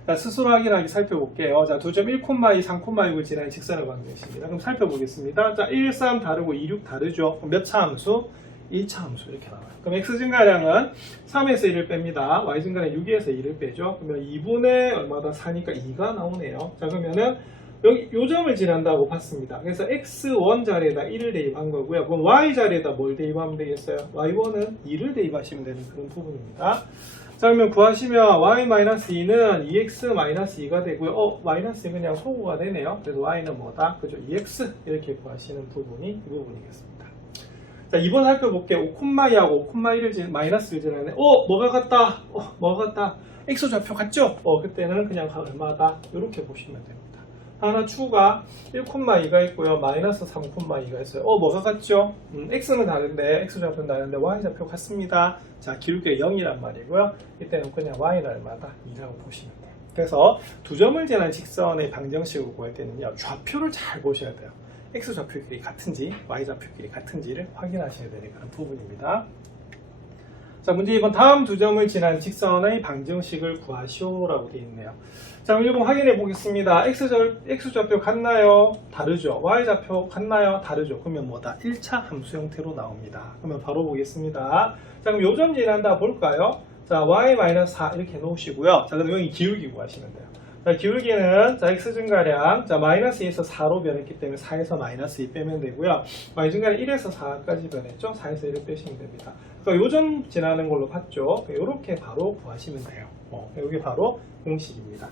자, 스스로 확인하기 살펴볼게요. 자, 2점 1,2, 3,6을 지나는 직선의 방정식입니다. 그럼 살펴보겠습니다. 자, 1, 3 다르고 2, 6 다르죠? 그럼 몇 차 함수? 1차 함수 이렇게 나와요. 그럼 x 증가량은 3에서 1을 뺍니다. y 증가량 6에서 2를 빼죠. 그러면 2분의 얼마다 4니까 2가 나오네요. 자, 그러면은 여기 요 점을 지난다고 봤습니다. 그래서 x1 자리에다 1을 대입한 거고요. 그럼 y 자리에다 뭘 대입하면 되겠어요? y1은 2를 대입하시면 되는 그런 부분입니다. 자, 그러면 구하시면 y-2는 2x-2가 되고요. 마이너스 그냥 소구가 되네요. 그래서 y는 뭐다? 그죠? 2x 이렇게 구하시는 부분이 이 부분이겠습니다. 자, 2번 살펴볼게요. 5,2하고 5,1을 마이너스를 지나네. 뭐가 같다? 뭐가 같다? x 좌표 같죠? 그때는 그냥 얼마다? 이렇게 보시면 됩니다. 하나 추가 1,2가 있고요. 마이너스 3,2가 있어요. 뭐가 같죠? x는 다른데 x 좌표는 다른데 y 좌표 같습니다. 자, 기울기가 0이란 말이고요. 이때는 그냥 y는 얼마다? 2라고 보시면 돼요. 그래서 두 점을 지난 직선의 방정식을 구할 때는요. 좌표를 잘 보셔야 돼요. x 좌표끼리 같은지 y 좌표끼리 같은지를 확인하셔야 되는 그런 부분입니다. 자, 문제 2번 다음 두 점을 지난 직선의 방정식을 구하시오라고 되어 있네요. 자, 그럼 1번 확인해 보겠습니다. x 좌표 같나요? 다르죠. y 좌표 같나요? 다르죠. 그러면 뭐다? 1차 함수 형태로 나옵니다. 그러면 바로 보겠습니다. 자, 그럼 요 점 지난다 볼까요? 자, y-4 이렇게 놓으시고요. 자, 그럼 여기 기울기 구하시면 돼요. 자, 기울기는 자, x 증가량 자, 마이너스 2에서 4로 변했기 때문에 4에서 마이너스 2 빼면 되고요. y 증가량 1에서 4까지 변했죠. 4에서 1을 빼시면 됩니다. 그러니까 요점 지나는 걸로 봤죠. 이렇게 바로 구하시면 돼요. 여기 바로 공식입니다.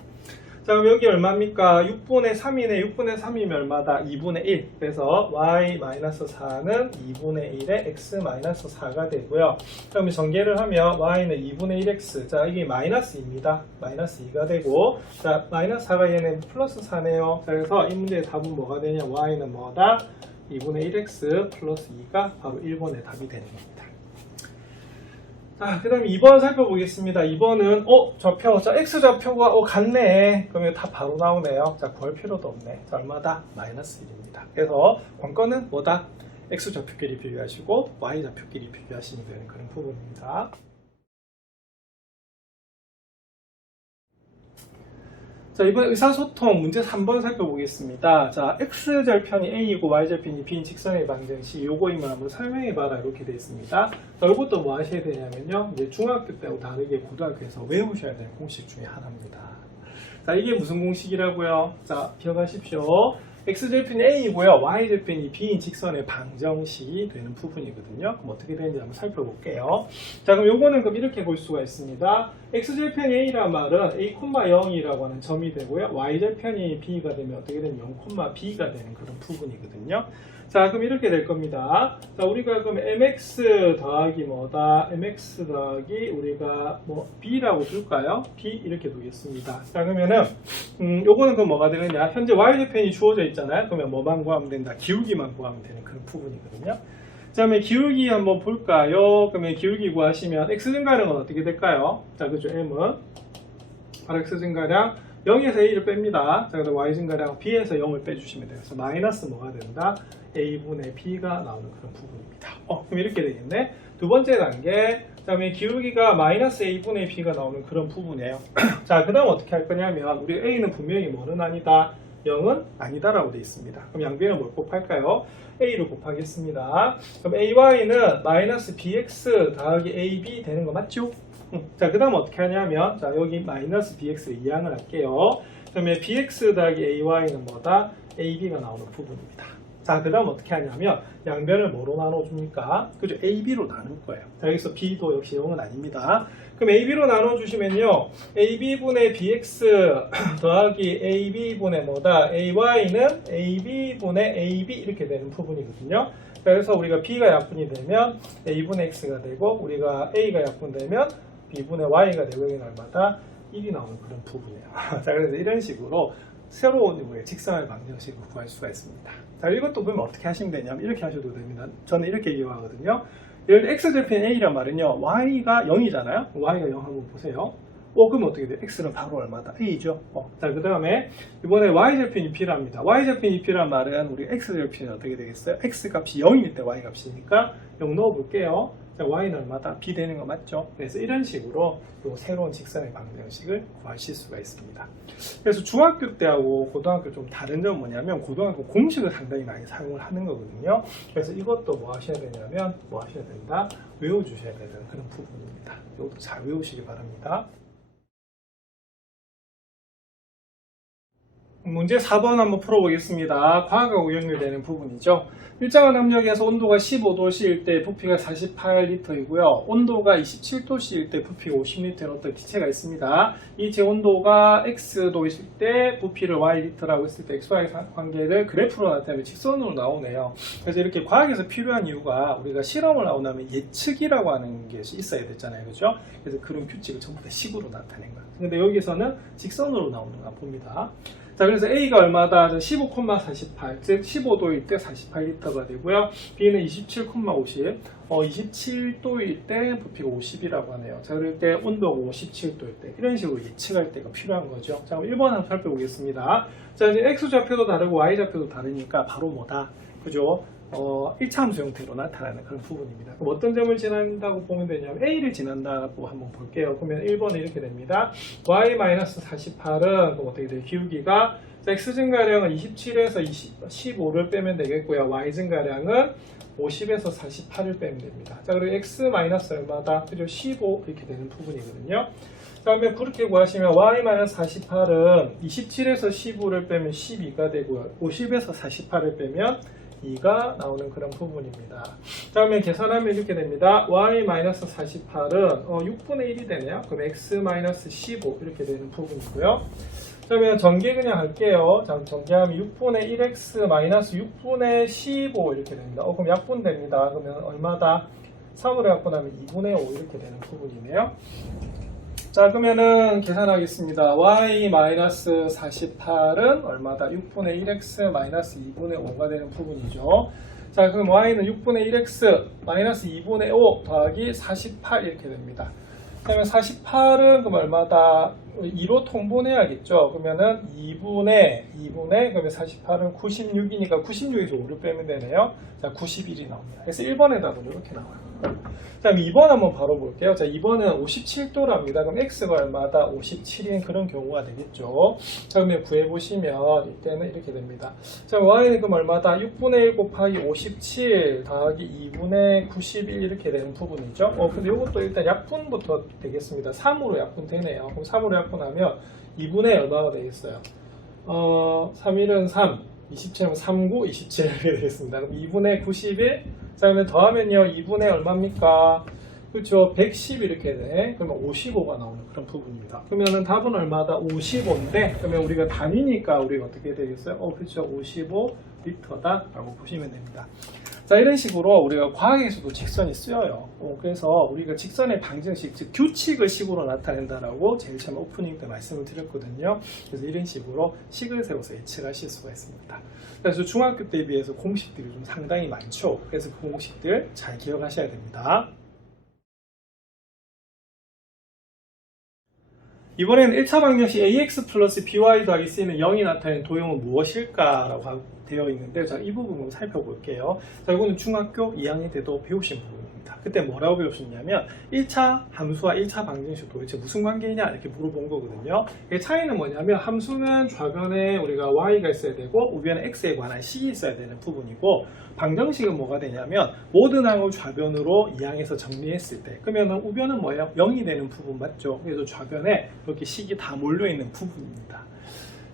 자, 그럼 여기 얼마입니까? 6분의 3이네. 6분의 3이면 얼마다? 2분의 1. 그래서 y-4는 2분의 1에 x-4가 되고요. 그럼 전개를 하면 y는 2분의 1x. 자, 이게 마이너스 2입니다. 마이너스 2가 되고, 자, 마이너스 4가 얘는 플러스 4네요. 자, 그래서 이 문제의 답은 뭐가 되냐? y는 뭐다? 2분의 1x 플러스 2가 바로 1번의 답이 되는 겁니다. 자, 그 다음에 2번 살펴보겠습니다. 2번은, 좌표, 자, x 좌표가, 같네. 그러면 답 바로 나오네요. 자, 구할 필요도 없네. 자, 얼마다? 마이너스 1입니다. 그래서, 관건은 뭐다? x 좌표끼리 비교하시고, y 좌표끼리 비교하시면 되는 그런 부분입니다. 자, 이번 의사소통 문제 3번 살펴보겠습니다. 자, x절편이 a이고 y절편이 b인 직선의 방정식 요거임을 한번 설명해봐라 이렇게 되어 있습니다. 자, 이것도 뭐 하셔야 되냐면요. 이제 중학교 때하고 다르게 고등학교에서 외우셔야 될 공식 중에 하나입니다. 자, 이게 무슨 공식이라고요? 자, 기억하십시오. x절편이 a이고요. y절편이 b인 직선의 방정식이 되는 부분이거든요. 그럼 어떻게 되는지 한번 살펴볼게요. 자, 그럼 요거는 그럼 이렇게 볼 수가 있습니다. x절편이 a란 말은 a, 0이라고 하는 점이 되고요. y절편이 b가 되면 어떻게 되면 0, b가 되는 그런 부분이거든요. 자, 그럼 이렇게 될 겁니다. 자, 우리가 그럼 mx 더하기 뭐다? mx 더하기 우리가 뭐 b라고 둘까요? b 이렇게 두겠습니다. 자, 그러면은 요거는 그럼 뭐가 되느냐? 현재 y절편이 주어져 있잖아요. 그러면 뭐만 구하면 된다? 기울기만 구하면 되는 그런 부분이거든요. 자, 그러면 기울기 한번 볼까요? 그러면 기울기 구하시면 x 증가량은 어떻게 될까요? 자, 그죠? m은 바로 x 증가량 0에서 a를 뺍니다. 자, 그래서 y 증가량 b에서 0을 빼주시면 돼요. 그래서 마이너스 뭐가 된다? a분의 b가 나오는 그런 부분입니다. 그럼 이렇게 되겠네. 두 번째 단계. 그 다음에 기울기가 마이너스 a분의 b가 나오는 그런 부분이에요. 자, 그 다음 어떻게 할 거냐면, 우리 a는 분명히 뭐는 아니다? 0은 아니다라고 되어 있습니다. 그럼 양변에 뭘 곱할까요? a를 곱하겠습니다. 그럼 ay는 마이너스 bx 더하기 ab 되는 거 맞죠? 자, 그 다음 어떻게 하냐면, 자, 여기 마이너스 bx를 이항을 할게요. 그러면 bx 더하기 ay는 뭐다? ab가 나오는 부분입니다. 자, 그 다음 어떻게 하냐면 양변을 뭐로 나눠줍니까? 그죠? AB로 나눌 거예요. 자, 여기서 B도 역시 0은 아닙니다. 그럼 AB로 나눠주시면요, AB분의 BX 더하기 AB분의 뭐다? AY는 AB분의 AB 이렇게 되는 부분이거든요. 그래서 우리가 B가 약분이 되면 A분의 X가 되고, 우리가 A가 약분되면 B분의 Y가 되고, 여기는 얼마다? 1이 나오는 그런 부분이에요. 자, 그래서 이런 식으로 새로운 우리의 직선의 방정식을 구할 수가 있습니다. 자, 이것도 보면 어떻게 하시면 되냐면 이렇게 하셔도 됩니다. 저는 이렇게 이용하거든요. 예를 들어 x절편 a란 말은요, y가 0이잖아요. y가 0 한번 보세요. 그럼 어떻게 돼요? x는 바로 얼마다? a죠. 자, 그 다음에 이번에 y절편이 b랍니다. y절편이 b란 말은 우리 x절편이 어떻게 되겠어요? x 값이 0일 때 y 값이니까 0 넣어볼게요. 자, y는 얼마다? b 되는 거 맞죠? 그래서 이런 식으로 요 새로운 직선의 방정식을 구하실 수가 있습니다. 그래서 중학교 때하고 고등학교 좀 다른 점은 뭐냐면, 고등학교 공식을 상당히 많이 사용을 하는 거거든요. 그래서 이것도 뭐 하셔야 되냐면, 뭐 하셔야 된다? 외워주셔야 되는 그런 부분입니다. 이것도 잘 외우시기 바랍니다. 문제 4번 한번 풀어보겠습니다. 과학하고 연결되는 부분이죠. 일정한 압력에서 온도가 15도씨일 때 부피가 48리터이고요. 온도가 27도씨일 때 부피가 50리터의 어떤 기체가 있습니다. 이 제 온도가 X도일 때 부피를 Y리터라고 했을 때 XY 관계를 그래프로 나타내면 직선으로 나오네요. 그래서 이렇게 과학에서 필요한 이유가, 우리가 실험을 하고 나면 예측이라고 하는 게 있어야 됐잖아요. 그죠? 그래서 그런 규칙을 전부 다 식으로 나타낸 거예요. 근데 여기서는 직선으로 나오는가 봅니다. 자, 그래서 A가 얼마다? 15,48, 즉 15도일 때 48리터가 되고요. B는 27,50, 27도일 때 부피가 50이라고 하네요. 자, 그럴 때 온도가 57도일 때, 이런 식으로 예측할 때가 필요한 거죠. 자, 1번 한번 살펴보겠습니다. 자, 이제 X좌표도 다르고 Y좌표도 다르니까 바로 뭐다? 그죠? 1차 함수 형태로 나타나는 그런 부분입니다. 그럼 어떤 점을 지난다고 보면 되냐면 A를 지난다고 한번 볼게요. 그러면 1번은 이렇게 됩니다. Y-48은 그럼 어떻게 돼요? 기울기가 X 증가량은 27에서 15를 빼면 되겠고요. Y 증가량은 50에서 48을 빼면 됩니다. 자, 그리고 X 마이너스 얼마다? 그죠? 15 이렇게 되는 부분이거든요. 그러면 그렇게 구하시면 Y-48은 27에서 15를 빼면 12가 되고요. 50에서 48을 빼면 2가 나오는 그런 부분입니다. 다음에 계산하면 이렇게 됩니다. y-48은 6분의 1이 되네요. 그럼 x-15 이렇게 되는 부분이고요. 그러면 전개 그냥 할게요. 자, 전개하면 6분의 1x-6분의 15 이렇게 됩니다. 그럼 약분됩니다. 그러면 얼마다? 3으로 약분하면 2분의 5 이렇게 되는 부분이네요. 자, 그러면은 계산하겠습니다. y-48은 얼마다? 6분의 1x-2분의 5가 되는 부분이죠. 자, 그럼 y는 6분의 1x-2분의 5 더하기 48 이렇게 됩니다. 그러면 48은 그럼 얼마다? 2로 통분해야겠죠. 그러면은 2분의 그러면 48은 96이니까 96에서 5를 빼면 되네요. 자, 91이 나옵니다. 그래서 1번의 답은 이렇게 나와요. 자, 그럼 2번 한번 바로 볼게요. 자, 2번은 57도랍니다. 그럼 x가 얼마다? 57인 그런 경우가 되겠죠. 자, 그러면 구해보시면 이때는 이렇게 됩니다. 자, y는 그럼 얼마다? 6분의 1 곱하기 57 더하기 2분의 91 이렇게 되는 부분이죠. 근데 이것도 일단 약분부터 되겠습니다. 3으로 약분되네요. 그럼 3으로 약분하면 2분의 얼마가 되겠어요? 3일은 3, 27은 39, 27 이렇게 되겠습니다. 그럼 2분의 91, 자, 그러면 더하면요, 2분의 얼마입니까? 그렇죠, 110 이렇게 돼. 그러면 55가 나오는 그런 부분입니다. 그러면은 답은 얼마다? 55인데, 그러면 우리가 단위니까 우리가 어떻게 되겠어요? 그렇죠, 55리터다 라고 보시면 됩니다. 자, 이런 식으로 우리가 과학에서도 직선이 쓰여요. 그래서 우리가 직선의 방정식, 즉 규칙을 식으로 나타낸다라고 제일 처음 오프닝 때 말씀을 드렸거든요. 그래서 이런 식으로 식을 세워서 예측하실 수가 있습니다. 그래서 중학교 때에 비해서 공식들이 좀 상당히 많죠. 그래서 그 공식들 잘 기억하셔야 됩니다. 이번에는 1차 방정식 ax 플러스 by 더하기 c는 0이 나타낸 도형은 무엇일까라고 되어 있는데, 자, 이 부분을 살펴볼게요. 자, 이거는 중학교 2학년 때도 배우신 부분입니다. 그때 뭐라고 배우셨냐면 1차 함수와 1차 방정식 도대체 무슨 관계이냐 이렇게 물어본 거거든요. 그 차이는 뭐냐면 함수는 좌변에 우리가 y가 있어야 되고 우변에 x에 관한 식이 있어야 되는 부분이고, 방정식은 뭐가 되냐면 모든 항을 좌변으로 이항해서 정리했을 때, 그러면 우변은 뭐예요? 0이 되는 부분 맞죠? 그래서 좌변에 이렇게 식이 다 몰려있는 부분입니다.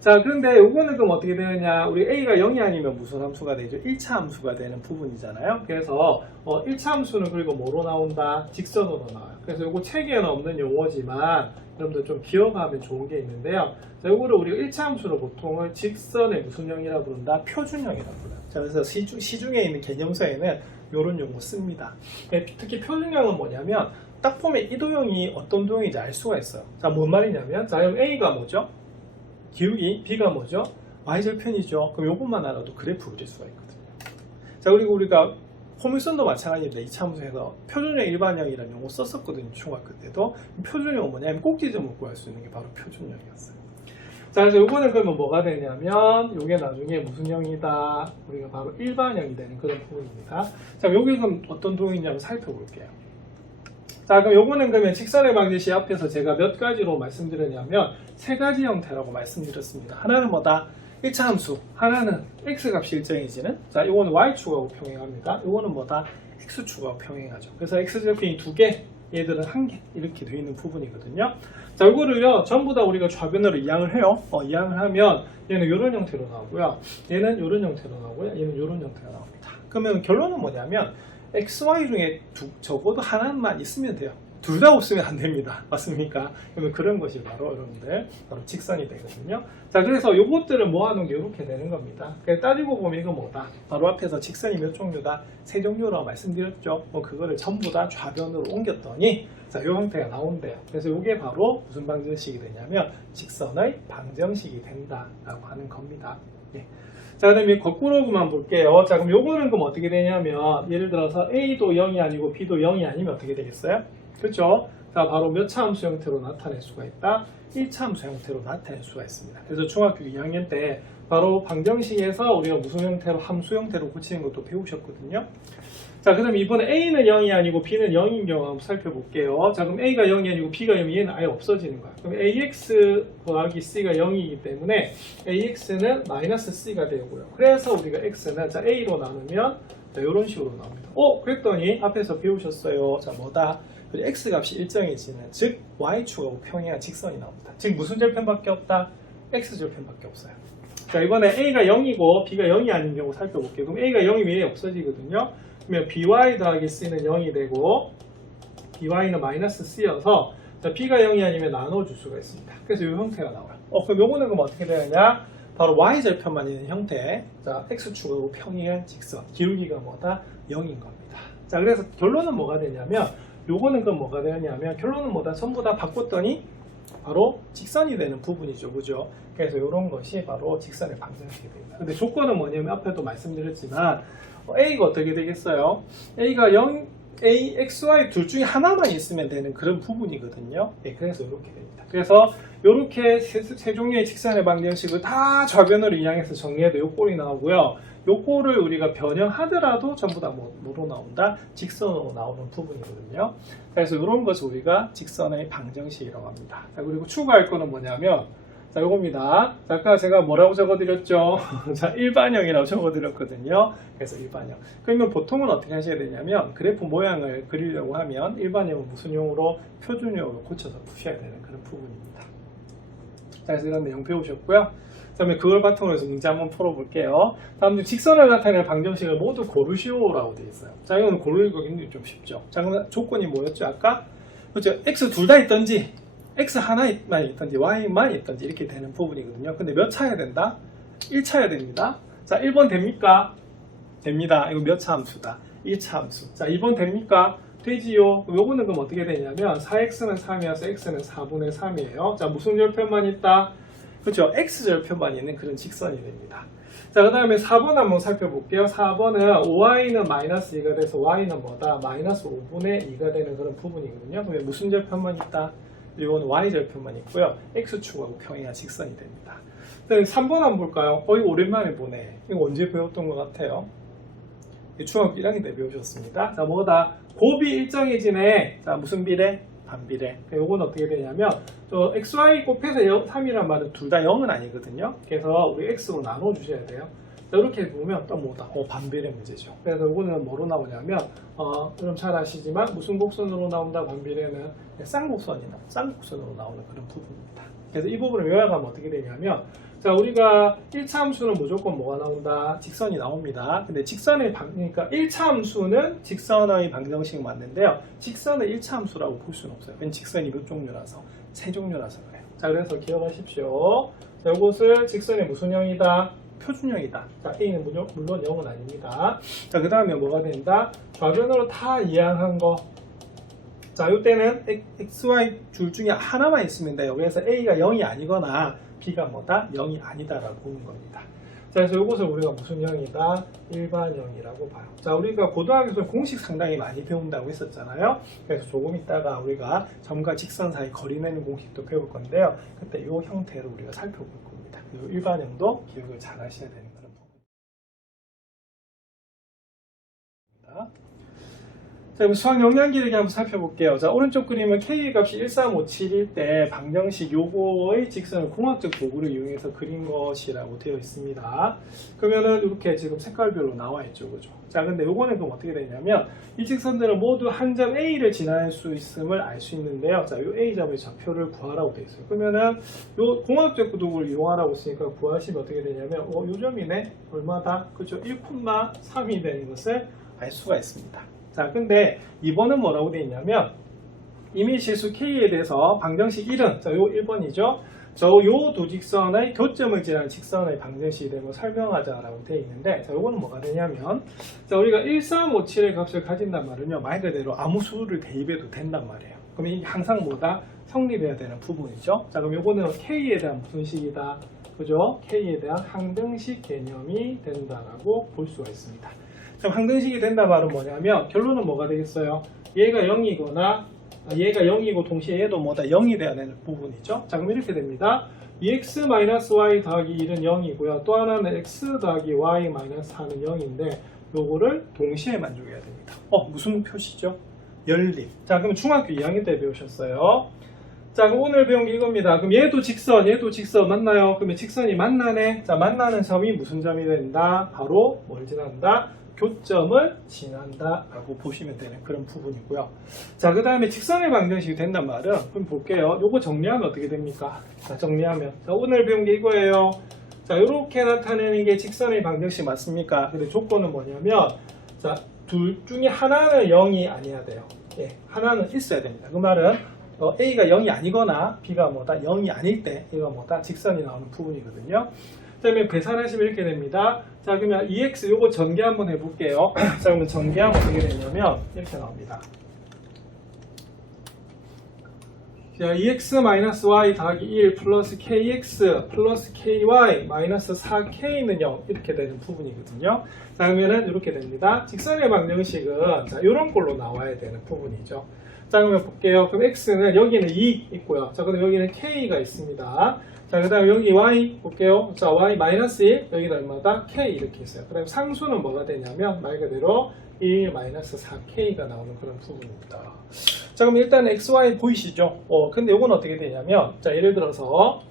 자, 그런데 요거는 그럼 어떻게 되느냐? 우리 a가 0이 아니면 무슨 함수가 되죠? 1차 함수가 되는 부분이잖아요. 그래서 1차 함수는 그리고 뭐로 나온다? 직선으로 나와요. 그래서 요거 책에는 없는 용어지만 여러분들 좀 기억하면 좋은 게 있는데요. 자, 요거를 우리가 1차 함수로 보통은 직선의 무슨 형이라고 부른다? 표준형이라고 불러요. 자, 그래서 시중에 있는 개념서에는 요런 용어 씁니다. 특히 표준형은 뭐냐면 딱 보면 이 도형이 어떤 도형인지 알 수가 있어요. 자, 뭔 말이냐면 자, 그럼 a가 뭐죠? 기울기, b가 뭐죠? y절편이죠. 그럼 요것만 알아도 그래프 그릴 수가 있거든요. 자, 그리고 우리가 포물선도 마찬가지입니다. 이 참수에서 표준형 일반형이라는 용어 썼었거든요. 중학교 때도. 표준형은 뭐냐면 꼭지점을 구할 수 있는 게 바로 표준형이었어요. 자, 그래서 요거는 그러면 뭐가 되냐면 요게 나중에 무슨 형이다? 우리가 바로 일반형이 되는 그런 부분입니다. 자, 요게 그럼 어떤 도형인지 한번 살펴볼게요. 자, 그럼 요거는 그러면 직선의 방정식 앞에서 제가 몇 가지로 말씀드렸냐면 세 가지 형태라고 말씀드렸습니다. 하나는 뭐다? 1차 함수. 하나는 x값이 일정해지는. 자, 요거는 y축하고 평행합니다. 요거는 뭐다? x축하고 평행하죠. 그래서 x절편이 두 개, 얘들은 한 개 이렇게 되어 있는 부분이거든요. 자, 요거를요 전부 다 우리가 좌변으로 이항을 해요. 이항을 하면 얘는 요런 형태로 나오고요. 얘는 요런 형태로 나오고요. 얘는 요런 형태로 나옵니다. 그러면 결론은 뭐냐면 XY 중에 적어도 하나만 있으면 돼요. 둘 다 없으면 안 됩니다. 맞습니까? 그러면 그런 것이 바로 여러분들 바로 직선이 되거든요. 자, 그래서 요것들을 모아놓은 게 이렇게 되는 겁니다. 따지고 보면 이거 뭐다? 바로 앞에서 직선이 몇 종류다? 세 종류라고 말씀드렸죠. 그거를 전부 다 좌변으로 옮겼더니 자, 요 형태가 나온대요. 그래서 요게 바로 무슨 방정식이 되냐면 직선의 방정식이 된다라고 하는 겁니다. 예. 자, 그 다음에 거꾸로만 볼게요. 자, 그럼 요거는 그럼 어떻게 되냐면 예를 들어서 A도 0이 아니고 B도 0이 아니면 어떻게 되겠어요? 그렇죠? 자, 바로 몇 차 함수 형태로 나타낼 수가 있다? 1차 함수 형태로 나타낼 수가 있습니다. 그래서 중학교 2학년 때 바로 방정식에서 우리가 무슨 형태로 함수 형태로 고치는 것도 배우셨거든요. 자, 그럼 이번에 A는 0이 아니고 B는 0인 경우 한번 살펴볼게요. 자, 그럼 A가 0이 아니고 B가 0이 얘는 아예 없어지는 거야. 그럼 AX 더하기 C가 0이기 때문에 AX는 마이너스 C가 되고요. 그래서 우리가 X는 자, A로 나누면 자, 이런 식으로 나옵니다. 그랬더니 앞에서 배우셨어요. 자, 뭐다? X값이 일정해지는 즉 Y축하고 평행한 직선이 나옵니다. 즉 무슨 절편밖에 없다? X절편밖에 없어요. 자, 이번에 A가 0이고 B가 0이 아닌 경우 살펴볼게요. 그럼 A가 0이면 얘 없어지거든요. 그러면 BY 더하기 C는 0이 되고 BY는 마이너스 C여서 자, B가 0이 아니면 나눠줄 수가 있습니다. 그래서 이 형태가 나와요. 그럼 요거는 그럼 어떻게 되느냐? 바로 Y절편만 있는 형태. 자, X축하고 평행한 직선. 기울기가 뭐다? 0인 겁니다. 자, 그래서 결론은 뭐가 되냐면 요거는 그럼 뭐가 되냐면 결론은 뭐다? 전부 다 바꿨더니 바로 직선이 되는 부분이죠. 그죠? 그래서 이런 것이 바로 직선의 방정식이 됩니다. 근데 조건은 뭐냐면 앞에도 말씀드렸지만 A가 어떻게 되겠어요? A가 0, A, X, Y 둘 중에 하나만 있으면 되는 그런 부분이거든요. 네, 그래서 이렇게 됩니다. 그래서 이렇게 세 종류의 직선의 방정식을 다 좌변으로 이항해서 정리해도 요 꼴이 나오고요. 요 꼴을 우리가 변형하더라도 전부 다 뭐로 나온다? 직선으로 나오는 부분이거든요. 그래서 이런 것을 우리가 직선의 방정식이라고 합니다. 자, 그리고 추가할 거는 뭐냐면 자, 요겁니다. 자, 아까 제가 뭐라고 적어드렸죠? 자, 일반형이라고 적어드렸거든요. 그래서 일반형. 그러면 보통은 어떻게 하셔야 되냐면 그래프 모양을 그리려고 하면 일반형은 무슨 용으로? 표준형으로 고쳐서 푸셔야 되는 그런 부분입니다. 자, 그래서 이런 내용 배우셨고요. 그 다음에 그걸 바탕으로 해서 문제 한번 풀어볼게요. 다음 중 직선을 나타내는 방정식을 모두 고르시오라고 되어 있어요. 자, 이거는 고르기가 굉장히 좀 쉽죠. 자, 그럼 조건이 뭐였죠? 아까? 그렇죠. X 둘 다 있던지 X 하나만 있던지 Y만 있던지 이렇게 되는 부분이거든요. 근데 몇 차야 된다? 1차야 됩니다. 자, 1번 됩니까? 됩니다. 이거 몇 차 함수다? 1차 함수. 자, 2번 됩니까? 되지요. 요거는 그럼 어떻게 되냐면 4x는 3이어서 x는 4분의 3이에요. 자, 무슨 절편만 있다? 그렇죠. x절편만 있는 그런 직선이 됩니다. 자, 그 다음에 4번 한번 살펴볼게요. 4번은 5y는 마이너스 2가 돼서 y는 뭐다? 마이너스 5분의 2가 되는 그런 부분이거든요. 그러면 무슨 절편만 있다? 이건 y절편만 있고요. x축하고 평행한 직선이 됩니다. 3번 한번 볼까요? 이거 오랜만에 보네. 이거 언제 배웠던 것 같아요? 중학교 1학년 때 배우셨습니다. 자, 뭐다? 곱이 일정해지네. 자, 무슨 비례? 반비례. 요건 어떻게 되냐면 저 xy 곱해서 3이란 말은 둘 다 0은 아니거든요. 그래서 우리 x로 나눠 주셔야 돼요. 자, 이렇게 보면 또 뭐다? 반비례 문제죠. 그래서 요거는 뭐로 나오냐면 그럼 잘 아시지만 무슨 곡선으로 나온다? 반비례는 쌍곡선으로 나오는 그런 부분입니다. 그래서 이 부분을 요약하면 어떻게 되냐면 자, 우리가 1차 함수는 무조건 뭐가 나온다? 직선이 나옵니다. 근데 그러니까 1차 함수는 직선의 방정식 맞는데요. 직선을 1차 함수라고 볼 수는 없어요. 그건 직선이 몇 종류라서? 세 종류라서 그래요. 자, 그래서 기억하십시오. 자, 이것을 직선의 무슨 형이다? 표준형이다. 자, A는 물론 0은 아닙니다. 자, 그 다음에 뭐가 된다? 좌변으로 다 이항한 거. 자, 이때는 x, y 줄 중에 하나만 있으면 돼요. 그래서 A가 0이 아니거나 B가 뭐다? 0이 아니다라고 보는 겁니다. 자, 그래서 이것을 우리가 무슨 형이다? 일반형이라고 봐요. 자, 우리가 고등학교에서 공식 상당히 많이 배운다고 했었잖아요. 그래서 조금 있다가 우리가 점과 직선 사이 거리 내는 공식도 배울 건데요. 그때 이 형태로 우리가 살펴볼 겁니다. 그리고 일반형도 기억을 잘 하셔야 되는 그런 부분입니다. 자, 그럼 수학 용량 기르기 한번 살펴볼게요. 자, 오른쪽 그림은 K의 값이 13571일 때 방정식 요거의 직선을 공학적 도구를 이용해서 그린 것이라고 되어 있습니다. 그러면은 이렇게 지금 색깔별로 나와 있죠, 그죠? 자, 근데 요거는 그럼 어떻게 되냐면 이 직선들은 모두 한 점 A를 지날 수 있음을 알 수 있는데요. 자, 요 A점의 좌표를 구하라고 되어 있어요. 그러면은 요 공학적 도구를 이용하라고 했으니까 구하시면 어떻게 되냐면 요 점이네 얼마다? 그죠? 1,3이 되는 것을 알 수가 있습니다. 자, 근데 이번은 뭐라고 되어 있냐면 이미 실수 K에 대해서 방정식 1은 자, 요 1번이죠. 요 두 직선의 교점을 지나는 직선의 방정식이 되는 걸 설명하자라고 되어 있는데 자, 요거는 뭐가 되냐면 자, 우리가 1357의 값을 가진단 말은요. 말 그대로 아무 수를 대입해도 된단 말이에요. 그럼 이게 항상 뭐다? 성립해야 되는 부분이죠. 자, 그럼 요거는 K에 대한 무슨 식이다? 그죠? K에 대한 항등식 개념이 된다라고 볼 수가 있습니다. 그럼 항등식이 된다 말은 뭐냐면 결론은 뭐가 되겠어요? 얘가 0이거나 얘가 0이고 동시에 얘도 뭐다 0이 돼야 되는 부분이죠. 자, 그럼 이렇게 됩니다. 2x-y 더하기 1은 0이고요. 또 하나는 x 더하기 y-4는 0인데 요거를 동시에 만족해야 됩니다. 무슨 표시죠? 연립. 자, 그럼 중학교 2학년 때 배우셨어요. 자, 그럼 오늘 배운 게 이겁니다. 그럼 얘도 직선 맞나요? 그러면 직선이 만나네. 자, 만나는 점이 무슨 점이 된다? 바로 뭘 지난다? 교점을 지난다 라고 보시면 되는 그런 부분이고요. 자, 그 다음에 직선의 방정식이 된단 말은 그럼 볼게요. 요거 정리하면 어떻게 됩니까? 자, 정리하면 자, 오늘 배운 게 이거예요. 자, 요렇게 나타내는 게 직선의 방정식 맞습니까? 근데 조건은 뭐냐면 자, 둘 중에 하나는 0이 아니어야 돼요. 예, 하나는 있어야 됩니다. 그 말은 A가 0이 아니거나 B가 뭐다 0이 아닐 때 이거 뭐다 직선이 나오는 부분이거든요. 그 다음에 계산하시면 이렇게 됩니다. 자, 그러면 2x 요거 전개 한번 해볼게요. 자, 그러면 전개하면 어떻게 되냐면 이렇게 나옵니다. 자, 2x-y 더하기 1 플러스 kx 플러스 ky 마이너스 4k는 0 이렇게 되는 부분이거든요. 자, 그러면은 이렇게 됩니다. 직선의 방정식은 자, 이런 걸로 나와야 되는 부분이죠. 자, 그러면 볼게요. 그럼 x는 여기는 2 있고요. 자, 그럼 여기는 k가 있습니다. 자, 그 다음에 여기 y 볼게요. 자, y 마이너스 1 여기는 얼마다? k 이렇게 있어요. 그다음 상수는 뭐가 되냐면 말 그대로 1 마이너스 4k가 나오는 그런 부분입니다. 자, 그럼 일단 xy 보이시죠? 근데 이건 어떻게 되냐면 자, 예를 들어서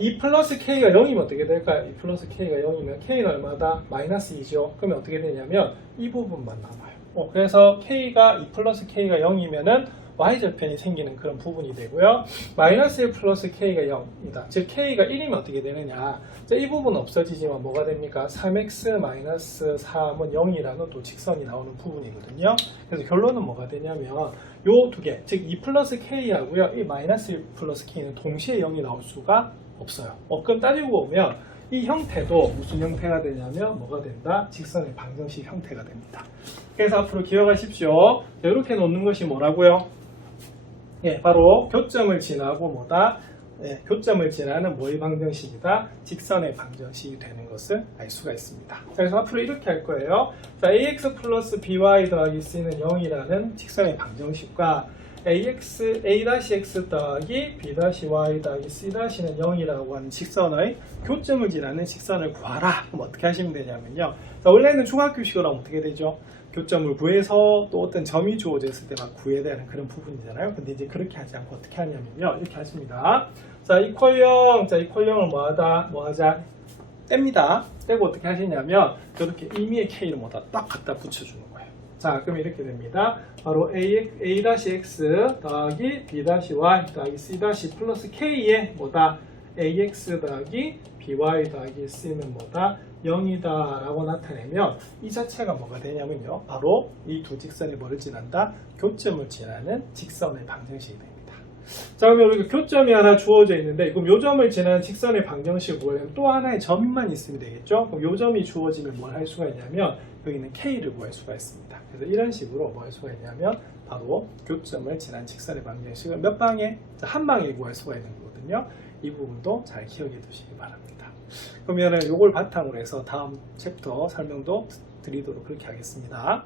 2 플러스 k가 0이면 어떻게 될까요? 2 플러스 k가 0이면 k는 얼마다? 마이너스 2죠. 그러면 어떻게 되냐면 이 부분만 남아요. 그래서 k가 2 플러스 k가 0이면은 y절편이 생기는 그런 부분이 되고요. 마이너스 1 플러스 k가 0이다. 즉 k가 1이면 어떻게 되느냐. 자, 이 부분은 없어지지만 뭐가 됩니까? 3x 마이너스 3은 0이라는 또 직선이 나오는 부분이거든요. 그래서 결론은 뭐가 되냐면 요 두 개, 즉 2 플러스 k하고요. 이 마이너스 1 플러스 k는 동시에 0이 나올 수가 없어요. 그럼 따지고 보면 이 형태도 무슨 형태가 되냐면 뭐가 된다? 직선의 방정식 형태가 됩니다. 그래서 앞으로 기억하십시오. 자, 이렇게 놓는 것이 뭐라고요? 예, 바로 교점을 지나고 뭐다? 예, 교점을 지나는 뭐의 방정식이다? 직선의 방정식이 되는 것을 알 수가 있습니다. 그래서 앞으로 이렇게 할 거예요. 자, ax 플러스 by 더하기 c는 0이라는 직선의 방정식과 a-x 더하기 b-y 더하기 c-는 0이라고 하는 직선의 교점을 지나는 직선을 구하라. 그럼 어떻게 하시면 되냐면요. 자, 원래는 중학교식으로 하면 어떻게 되죠? 교점을 구해서 또 어떤 점이 주어졌을 때 막 구해야 되는 그런 부분이잖아요. 근데 이제 그렇게 하지 않고 어떻게 하냐면요. 이렇게 하십니다. 자, 이퀄형, 자, 이퀄형을 뭐하자? 뗍니다. 떼고 어떻게 하시냐면 저렇게 임의의 k를 뭐다 딱 갖다 붙여주는 거예요. 자, 그럼 이렇게 됩니다. 바로 a-x 더하기 b-y 더하기 c- 플러스 k에 뭐다? ax 더하기 by 더하기 c는 뭐다? 0이다 라고 나타내면 이 자체가 뭐가 되냐면요, 바로 이 두 직선이 뭐를 지난다? 교점을 지나는 직선의 방정식이 됩니다. 자, 그러면 우리가 교점이 하나 주어져 있는데, 그럼 요 점을 지나는 직선의 방정식을 구하려면 또 하나의 점만 있으면 되겠죠? 그럼 요 점이 주어지면 뭘 할 수가 있냐면 여기는 k를 구할 수가 있습니다. 그래서 이런 식으로 뭐 할 수가 있냐면 바로 교점을 지난 직선의 방정식을 몇 방에? 한 방에 구할 수가 있는 거거든요. 이 부분도 잘 기억해 두시기 바랍니다. 그러면은 요걸 바탕으로 해서 다음 챕터 설명도 드리도록 그렇게 하겠습니다.